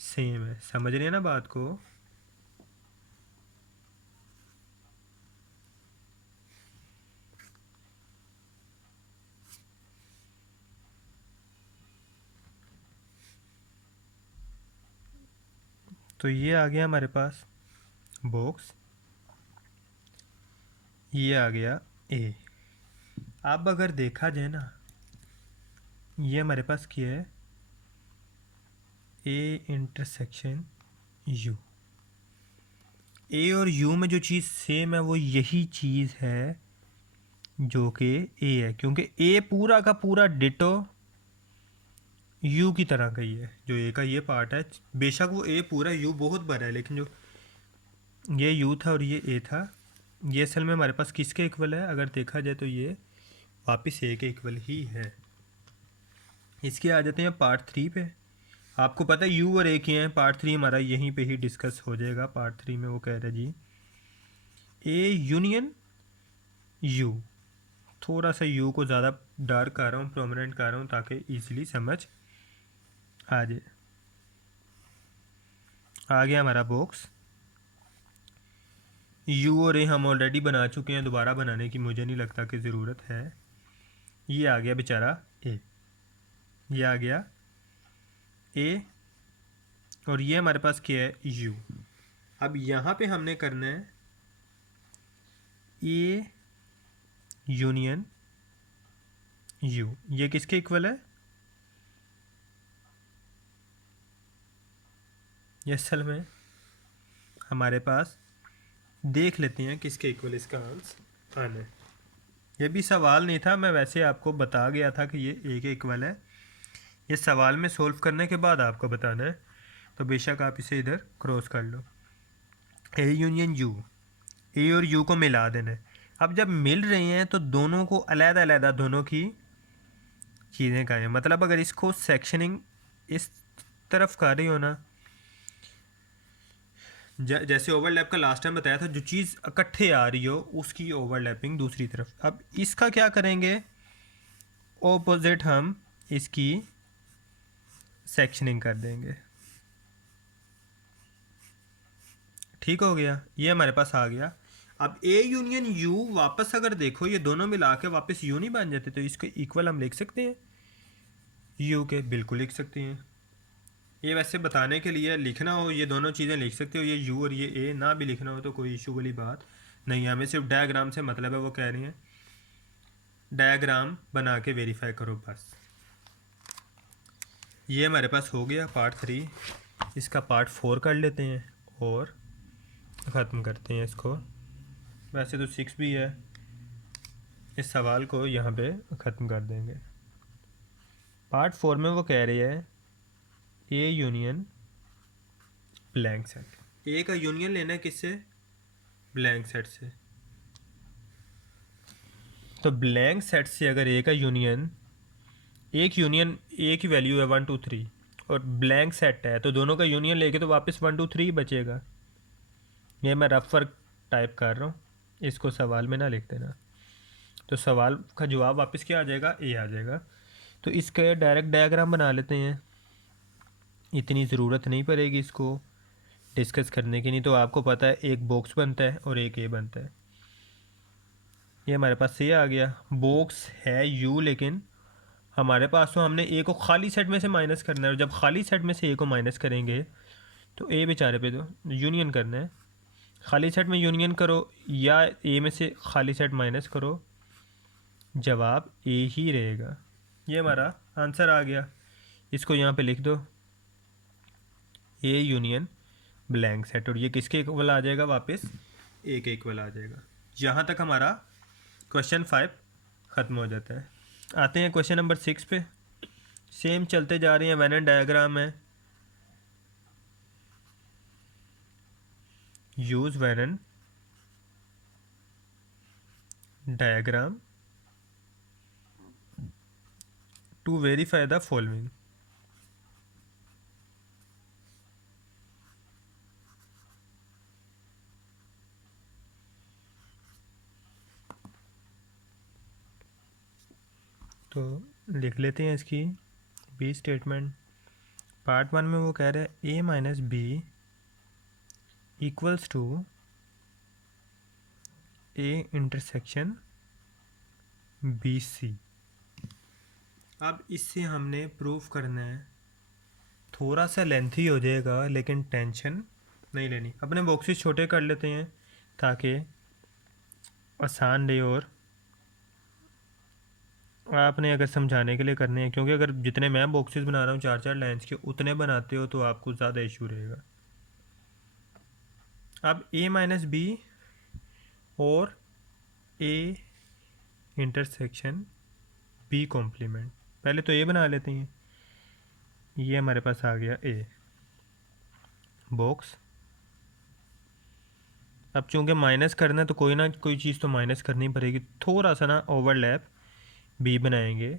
सेम है, समझ रहे हैं ना बात को। तो ये आ गया हमारे पास बॉक्स, ये आ गया ए। अब अगर देखा जाए ना, ये हमारे पास क्या है, ए इंटरसेक्शन यू। ए और यू में जो चीज़ सेम है वो यही चीज़ है जो कि ए है, क्योंकि ए पूरा का पूरा डिटो यू की तरह का ही है। जो ए का ये पार्ट है, बेशक वो ए पूरा यू बहुत बड़ा है, लेकिन जो ये यू था और ये ए था, ये असल में हमारे पास किसके इक्वल है, अगर देखा जाए तो ये वापस ए के इक्वल ही है। इसके आ जाते हैं पार्ट थ्री पे। आपको पता है यू और ए के हैं, पार्ट थ्री हमारा यहीं पे ही डिस्कस हो जाएगा। पार्ट थ्री में वो कह रहा है जी ए यूनियन यू। थोड़ा सा यू को ज़्यादा डार्क कर रहा हूँ, प्रोमिनेंट कर रहा हूँ, ताकि ईजिली समझ आ जाए। आ गया हमारा बॉक्स। यू और ए हम ऑलरेडी बना चुके हैं, दोबारा बनाने की मुझे नहीं लगता कि ज़रूरत है। ये आ गया बेचारा ए, ये आ गया ए, और ये हमारे पास क्या है, यू। अब यहाँ पे हमने करना है ए यूनियन यू, ये किसके इक्वल है? ये असल में हमारे पास देख लेते हैं किसके इक्वल इसका आंसर आना है। ये भी सवाल नहीं था, मैं वैसे आपको बता गया था कि ये ए के इक्वल है। ये सवाल में सोल्व करने के बाद आपको बताना है, तो बेशक आप इसे इधर क्रॉस कर लो। ए यूनियन यू, ए और यू को मिला देना है। अब जब मिल रही हैं तो दोनों को अलग अलग दोनों की चीज़ें का है, मतलब अगर इसको सेक्शनिंग इस तरफ कर रही हो ना, जैसे ओवरलैप का लास्ट टाइम बताया था, जो चीज़ इकट्ठे आ रही हो उसकी ओवरलैपिंग दूसरी तरफ। अब इसका क्या करेंगे, ऑपोजिट हम इसकी सेक्शनिंग कर देंगे। ठीक हो गया, ये हमारे पास आ गया। अब ए यूनियन यू वापस अगर देखो, ये दोनों मिला के वापस यू नहीं बन जाते, तो इसके इक्वल हम लिख सकते हैं यू के, बिल्कुल लिख सकते हैं। ये वैसे बताने के लिए लिखना हो ये दोनों चीज़ें लिख सकते हो, ये यू और ये ए ना भी लिखना हो तो कोई इशू वाली बात नहीं है। हमें सिर्फ डायग्राम से मतलब है, वो कह रही हैं डायग्राम बना के वेरीफाई करो बस। ये हमारे पास हो गया पार्ट 3। इसका पार्ट 4 कर लेते हैं और ख़त्म करते हैं इसको। वैसे तो 6 भी है, इस सवाल को यहाँ पे ख़त्म कर देंगे। पार्ट 4 में वो कह रही है ए यूनियन ब्लैंक सेट। ए का यूनियन लेना है किससे? ब्लैंक सेट से। तो ब्लैंक सेट से अगर ए का यूनियन, एक यूनियन ए की वैल्यू है 1 2 3 और ब्लैंक सेट है, तो दोनों का यूनियन लेके तो वापस 1 2 3 बचेगा। ये मैं रफ वर्क टाइप कर रहा हूँ, इसको सवाल में ना लिख देना। तो सवाल का जवाब वापस क्या आ जाएगा? ए आ जाएगा। तो इसका डायरेक्ट डायग्राम बना लेते हैं, इतनी ज़रूरत नहीं पड़ेगी इसको डिस्कस करने की, नहीं तो आपको पता है एक बॉक्स बनता है और एक ए बनता है। ये हमारे पास ए आ गया, बॉक्स है यू, लेकिन हमारे पास तो हमने ए को खाली सेट में से माइनस करना है, और जब खाली सेट में से ए को माइनस करेंगे तो ए बेचारे पे तो यूनियन करना है। खाली सेट में यूनियन करो या ए में से खाली सेट माइनस करो, जवाब ए ही रहेगा। ये हमारा आंसर आ गया, इसको यहाँ पे लिख दो, ए यूनियन ब्लैंक सेट, और ये किसके इक्वल आ जाएगा? वापस ए के इक्वल आ जाएगा। यहाँ तक हमारा क्वेश्चन 5 ख़त्म हो जाता है। आते हैं क्वेश्चन नंबर 6 पे। सेम चलते जा रही हैं, वेनन डायग्राम है। Use Venn diagram to verify the following. तो लिख लेते हैं इसकी बी स्टेटमेंट। पार्ट 1 में वो कह रहे हैं A minus B equals to A intersection B C. अब इससे हमने प्रूफ करना है, थोड़ा सा लेंथी हो जाएगा लेकिन टेंशन नहीं लेनी। अपने बॉक्सेस छोटे कर लेते हैं ताकि आसान रहे, और आपने अगर समझाने के लिए करने हैं, क्योंकि अगर जितने मैं बॉक्सेस बना रहा हूँ 4 4 लाइन्स के, उतने बनाते हो तो आपको ज़्यादा इशू रहेगा। अब ए माइनस बी और ए इंटरसेक्शन बी कॉम्प्लीमेंट, पहले तो ए बना लेते हैं। ये हमारे पास आ गया ए बॉक्स। अब चूँकि माइनस करना है तो कोई ना कोई चीज़ तो माइनस करनी पड़ेगी, थोड़ा सा ना ओवरलैप बी बनाएंगे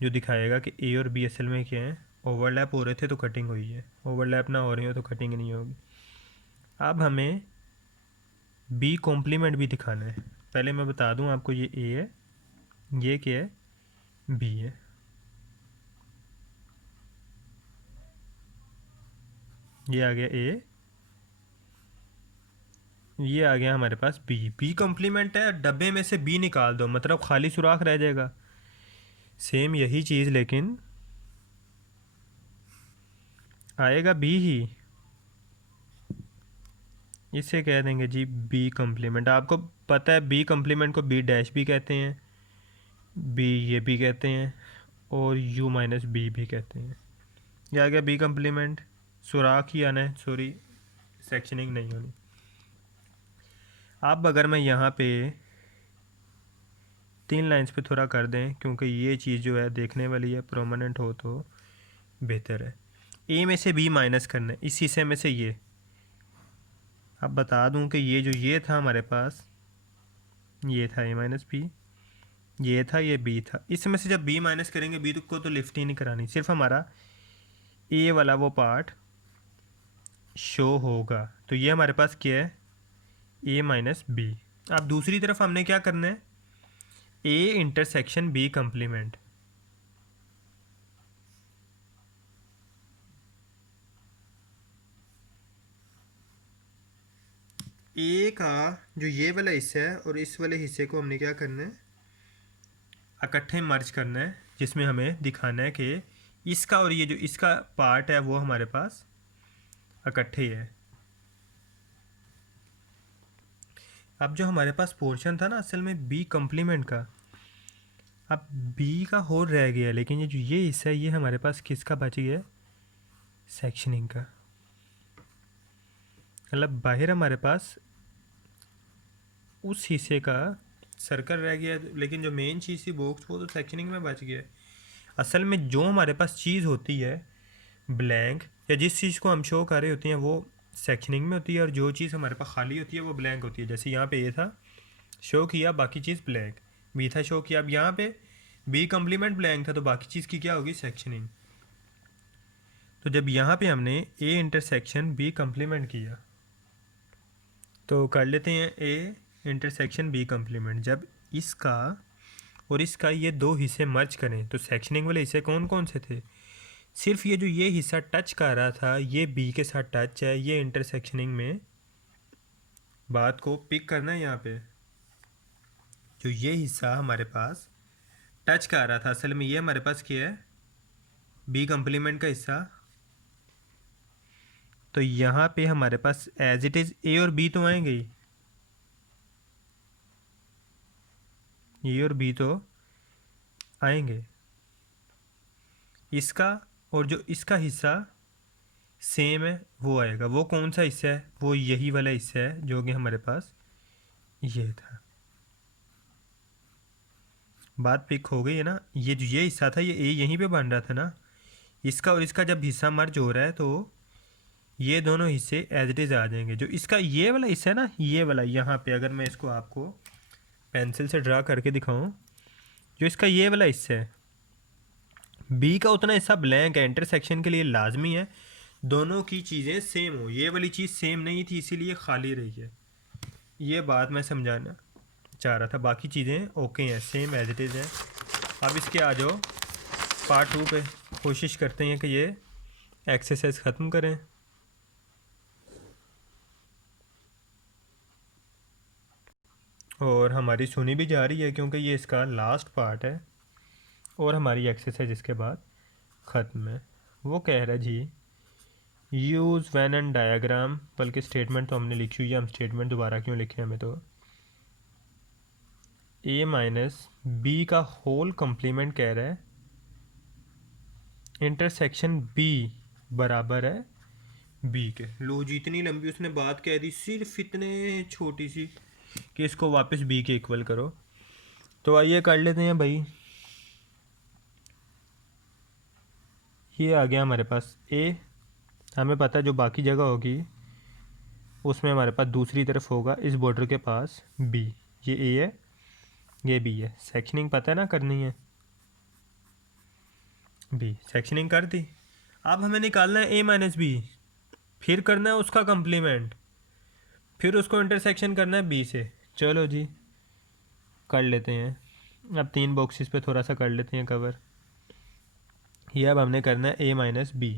जो दिखाएगा कि ए और बी असल में क्या है। ओवरलैप हो रहे थे तो कटिंग हुई है, ओवरलैप ना हो रही हो तो कटिंग नहीं होगी। अब हमें बी कॉम्प्लीमेंट भी दिखाना है। पहले मैं बता दूं आपको, ये ए है, ये क्या है? बी है। ये आ गया ए, ये आ गया हमारे पास बी। बी कॉम्प्लीमेंट है, डब्बे में से बी निकाल दो, मतलब खाली सुराख रह जाएगा। सेम यही चीज़ लेकिन आएगा बी ही, इसे कह देंगे जी बी कॉम्प्लीमेंट। आपको पता है बी कॉम्प्लीमेंट को बी डैश भी कहते हैं, बी ये भी कहते हैं और यू माइनस बी भी कहते हैं। ये आ गया बी कम्प्लीमेंट। सुराख ही आना है, सॉरी सेक्शनिंग नहीं होनी। अब अगर मैं यहाँ पे 3 लाइंस पे थोड़ा कर दें, क्योंकि ये चीज़ जो है देखने वाली है, प्रोमिनेंट हो तो बेहतर है। ए में से बी माइनस करना है, इस हिस्से में से ये। अब बता दूं कि ये जो ये था हमारे पास, ये था ए माइनस बी, ये था, ये बी था। इसमें से जब बी माइनस करेंगे, बी को तो लिफ्ट ही नहीं करानी, सिर्फ हमारा ए वाला वो पार्ट शो होगा। तो ये हमारे पास क्या है, ए माइनस बी। अब दूसरी तरफ हमने क्या करना है, ए इंटरसेक्शन बी कम्प्लीमेंट। ए का जो ये वाला हिस्सा है और इस वाले हिस्से को हमने क्या करना है, इकट्ठे मर्ज करना है, जिसमें हमें दिखाना है कि इसका और ये जो इसका पार्ट है वो हमारे पास इकट्ठे ही है। अब जो हमारे पास पोर्शन था ना असल में बी कम्प्लीमेंट का, अब बी का होल रह गया, लेकिन ये जो ये हिस्सा है ये हमारे पास किसका बच गया, सेक्शनिंग का। मतलब बाहर हमारे पास उस हिस्से का सर्कल रह गया, लेकिन जो मेन चीज़ थी बॉक्स वो तो सेक्शनिंग में बच गया। असल में जो हमारे पास चीज़ होती है ब्लैंक, या जिस चीज़ को हम शो कर रहे होते हैं वो सेक्शनिंग में होती है, और जो चीज़ हमारे पास खाली होती है वो ब्लैंक होती है। जैसे यहाँ पे ये था शो किया, बाकी चीज़ ब्लैंक, बी था शो किया। अब यहाँ पे बी कम्प्लीमेंट ब्लैंक था, तो बाकी चीज़ की क्या होगी, सेक्शनिंग। तो जब यहाँ पे हमने ए इंटरसेक्शन बी कम्प्लीमेंट किया, तो कर लेते हैं ए इंटरसेक्शन बी कम्प्लीमेंट। जब इसका और इसका ये दो हिस्से मर्ज करें, तो सेक्शनिंग वाले हिस्से कौन कौन से थे, सिर्फ ये जो ये हिस्सा टच कर रहा था ये बी के साथ टच है, ये इंटरसेक्शनिंग में बात को पिक करना है। यहाँ पे जो ये हिस्सा हमारे पास टच कर रहा था, असल में ये हमारे पास क्या है, बी कम्प्लीमेंट का हिस्सा। तो यहाँ पे हमारे पास एज इट इज़ ए और बी तो आएंगे ही, ए और बी तो आएंगे। इसका और जो इसका हिस्सा सेम है वो आएगा। वो कौन सा हिस्सा है, वो यही वाला हिस्सा है जो कि हमारे पास ये था। बात पिक हो गई है ना। ये जो ये हिस्सा था ये ए यहीं पे बन रहा था ना, इसका और इसका जब हिस्सा मर्ज हो रहा है तो ये दोनों हिस्से एज इट इज़ आ जाएंगे। जो इसका ये वाला हिस्सा है ना, ये वाला यहाँ पे अगर मैं इसको आपको पेंसिल से ड्रा करके दिखाऊं, जो इसका ये वाला हिस्सा है, बी का उतना हिस्सा ब्लैंक है, इंटरसेक्शन के लिए लाजमी है दोनों की चीज़ें सेम हो। ये वाली चीज़ सेम नहीं थी इसीलिए खाली रही है, ये बात मैं समझाना चाह रहा था। बाकी चीज़ें ओके हैं, सेम एज इट इज़ हैं। अब इसके आ जाओ पार्ट 2 पे, कोशिश करते हैं कि ये एक्सरसाइज ख़त्म करें। और हमारी सुनी भी जा रही है क्योंकि ये इसका लास्ट पार्ट है और हमारी एक्सरसाइज इसके बाद ख़त्म है। वो कह रहा है जी यूज़ वेन एंड डायाग्राम, बल्कि स्टेटमेंट तो हमने लिखी हुई है, हम स्टेटमेंट दोबारा क्यों लिखे हमें। तो ए माइनस बी का होल कम्प्लीमेंट कह रहा है इंटरसेक्शन बी बराबर है बी के। लो जी इतनी लंबी उसने बात कह दी, सिर्फ इतने छोटी सी कि इसको वापस बी के इक्वल करो। तो आइए कर लेते हैं भाई। ये आ गया हमारे पास ए, हमें पता है जो बाकी जगह होगी उसमें हमारे पास दूसरी तरफ होगा इस बॉर्डर के पास बी। ये ए है, ये बी है, सेक्शनिंग पता है ना करनी है, बी सेक्शनिंग कर दी। अब हमें निकालना है ए माइनस बी, फिर करना है उसका कम्प्लीमेंट, फिर उसको इंटरसेक्शन करना है बी से। चलो जी कर लेते हैं। अब 3 बॉक्सेस पे थोड़ा सा कर लेते हैं कवर। ये अब हमने करना है ए माइनस बी,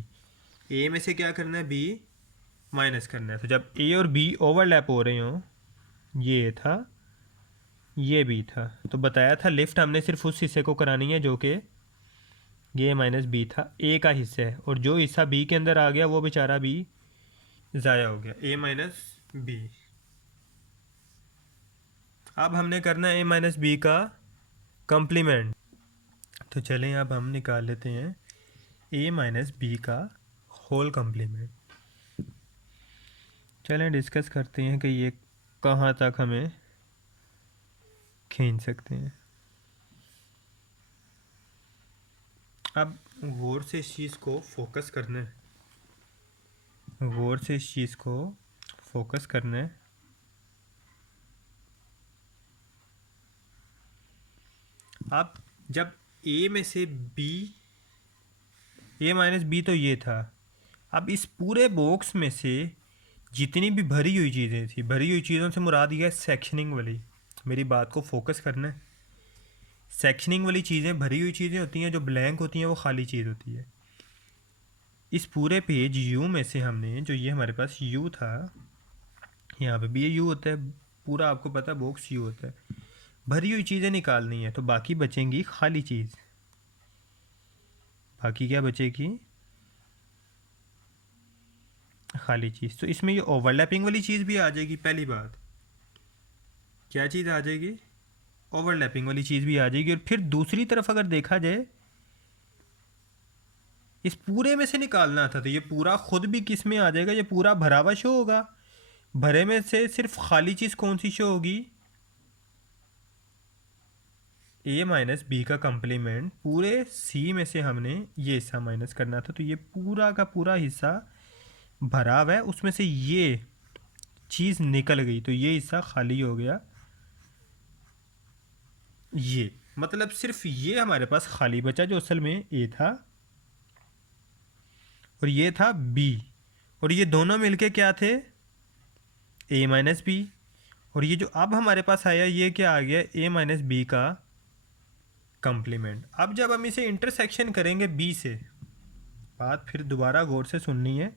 ए में से क्या करना है, बी माइनस करना है। तो जब ए और बी ओवरलैप हो रहे हों, ये था ये बी था, तो बताया था लिफ्ट हमने सिर्फ उस हिस्से को करानी है जो कि ये माइनस बी था, ए का हिस्सा है, और जो हिस्सा बी के अंदर आ गया वो बेचारा बी ज़ाया हो गया, ए माइनस बी। अब हमने करना है ए माइनस बी का कम्प्लीमेंट। तो चलें अब हम निकाल लेते हैं a माइनस बी का होल कम्प्लीमेंट। चलें डिस्कस करते हैं कि ये कहाँ तक हमें खींच सकते हैं। अब गौर से इस चीज़ को फोकस करना है, गौर से इस चीज़ को फोकस करना है। अब जब a में से b, a माइनस बी तो ये था, अब इस पूरे बॉक्स में से जितनी भी भरी हुई चीज़ें थी, भरी हुई चीज़ों से मुराद ये है सेक्शनिंग वाली, मेरी बात को फोकस करना है। सेक्शनिंग वाली चीज़ें भरी हुई चीज़ें होती हैं, जो ब्लैंक होती हैं वो खाली चीज़ होती है। इस पूरे पेज u में से हमने, जो ये हमारे पास u था, यहाँ पे भी ये u होता है, पूरा आपको पता है बॉक्स u होता है, भरी हुई चीज़ें निकालनी है, तो बाकी बचेंगी खाली चीज़। बाकी क्या बचेगी? खाली चीज़। तो इसमें ये ओवरलैपिंग वाली चीज़ भी आ जाएगी। पहली बात क्या चीज़ आ जाएगी? ओवरलैपिंग वाली चीज़ भी आ जाएगी। और फिर दूसरी तरफ अगर देखा जाए, इस पूरे में से निकालना था, तो ये पूरा खुद भी किस में आ जाएगा? ये पूरा भरा हुआ शो होगा। भरे में से सिर्फ खाली चीज़ कौन सी शो होगी? a माइनस बी का कंप्लीमेंट। पूरे c में से हमने ये हिस्सा माइनस करना था, तो ये पूरा का पूरा हिस्सा भरा हुआ है, उसमें से ये चीज़ निकल गई, तो ये हिस्सा खाली हो गया। ये मतलब सिर्फ ये हमारे पास खाली बचा, जो असल में a था और ये था b, और ये दोनों मिलके क्या थे? a minus B. और ये जो अब हमारे पास आया, ये क्या आ गया? a माइनस बी का कंप्लीमेंट। अब जब हम इसे इंटरसेक्शन करेंगे b से, बात फिर दोबारा गौर से सुननी है।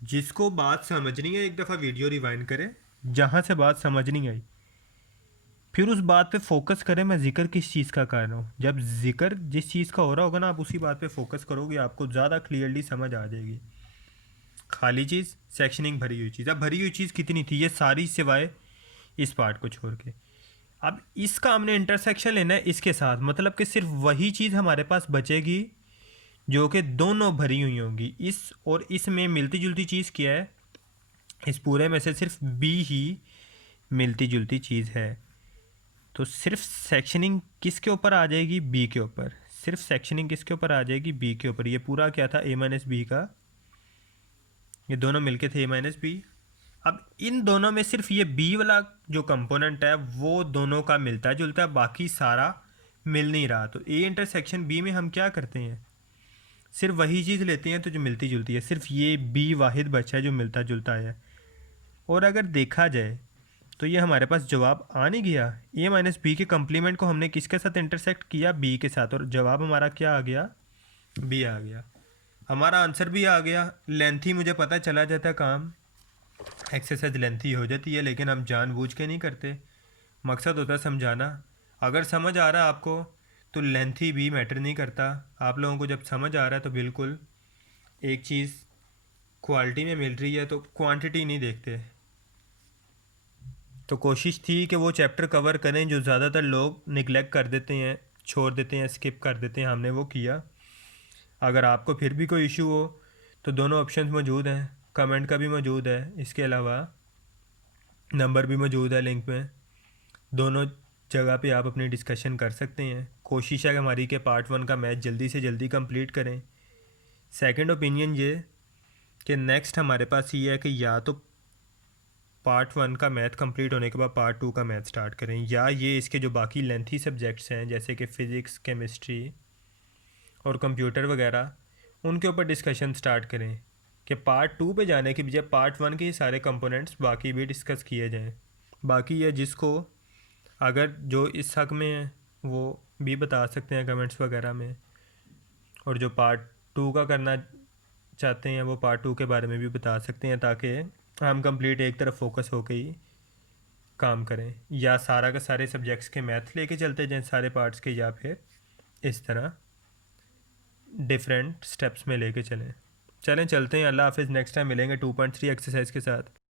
जिसको बात समझनी है एक दफ़ा वीडियो रिवाइंड करें, जहाँ से बात समझ नहीं आई फिर उस बात पे फोकस करें, मैं जिक्र किस चीज़ का कर रहा हूँ। जब जिक्र जिस चीज़ का हो रहा होगा ना, आप उसी बात पे फोकस करोगे, आपको ज़्यादा क्लियरली समझ आ जाएगी। खाली चीज़, सेक्शनिंग, भरी हुई चीज़। अब भरी हुई चीज़ कितनी थी? ये सारी सिवाय इस पार्ट को छोड़ के। अब इसका हमने इंटरसेक्शन लेना है इसके साथ, मतलब कि सिर्फ वही चीज़ हमारे पास बचेगी जो कि दोनों भरी हुई होंगी। इस और इसमें मिलती जुलती चीज़ क्या है? इस पूरे में से सिर्फ बी ही मिलती जुलती चीज़ है। तो सिर्फ सेक्शनिंग किसके ऊपर आ जाएगी? बी के ऊपर। सिर्फ सेक्शनिंग किसके ऊपर आ जाएगी? बी के ऊपर। ये पूरा क्या था? a माइनस बी का, ये दोनों मिलके थे a माइनस बी। अब इन दोनों में सिर्फ ये b वाला जो कंपोनेंट है वो दोनों का मिलता जुलता है, बाकी सारा मिल नहीं रहा। तो a इंटरसेक्शन b में हम क्या करते हैं? सिर्फ वही चीज़ लेते हैं तो जो मिलती जुलती है। सिर्फ ये b वाहिद बचा है जो मिलता जुलता है। और अगर देखा जाए तो ये हमारे पास जवाब आ नहीं गया। a माइनस बी के कंप्लीमेंट को हमने किसके साथ इंटरसेक्ट किया? b के साथ, और जवाब हमारा क्या आ गया? b आ गया। हमारा आंसर भी आ गया। लेंथी मुझे पता चला जाता काम, एक्सरसाइज लेंथी हो जाती है, लेकिन हम जानबूझ के नहीं करते, मकसद होता है समझाना। अगर समझ आ रहा है आपको तो लेंथी भी मैटर नहीं करता। आप लोगों को जब समझ आ रहा है तो बिल्कुल, एक चीज़ क्वालिटी में मिल रही है तो क्वांटिटी नहीं देखते। तो कोशिश थी कि वो चैप्टर कवर करें जो ज़्यादातर लोग निगलेक्ट कर देते हैं, छोड़ देते हैं, स्किप कर देते हैं, हमने वो किया। अगर आपको फिर भी कोई इशू हो तो दोनों ऑप्शंस मौजूद हैं, कमेंट का भी मौजूद है, इसके अलावा नंबर भी मौजूद है लिंक में। दोनों जगह पे आप अपनी डिस्कशन कर सकते हैं। कोशिश है कि हमारी के पार्ट 1 का मैथ जल्दी से जल्दी कंप्लीट करें। सेकंड ओपिनियन ये कि नेक्स्ट हमारे पास ये है कि या तो पार्ट 1 का मैथ कंप्लीट होने के बाद पार्ट 2 का मैथ स्टार्ट करें, या ये इसके जो बाकी लेंथी सब्जेक्ट्स हैं जैसे कि फ़िज़िक्स, केमिस्ट्री और कंप्यूटर वगैरह, उनके ऊपर डिस्कशन स्टार्ट करें कि पार्ट 2 पे जाने के बजाय पार्ट 1 के सारे कंपोनेंट्स बाकी भी डिस्कस किए जाएं। बाकी ये जिसको अगर जो इस हक़ में है वो भी बता सकते हैं कमेंट्स वगैरह में, और जो पार्ट 2 का करना चाहते हैं वो पार्ट 2 के बारे में भी बता सकते हैं, ताकि हम कंप्लीट एक तरफ फोकस होकर ही काम करें। या सारा का सारे सब्जेक्ट्स के मैथ लेके चलते जाएं सारे पार्ट्स के, या फिर इस तरह डिफरेंट स्टेप्स में लेके चलें। चलें चलते हैं, अल्लाह हाफिज़, नेक्स्ट टाइम मिलेंगे 2.3 एक्सरसाइज के साथ।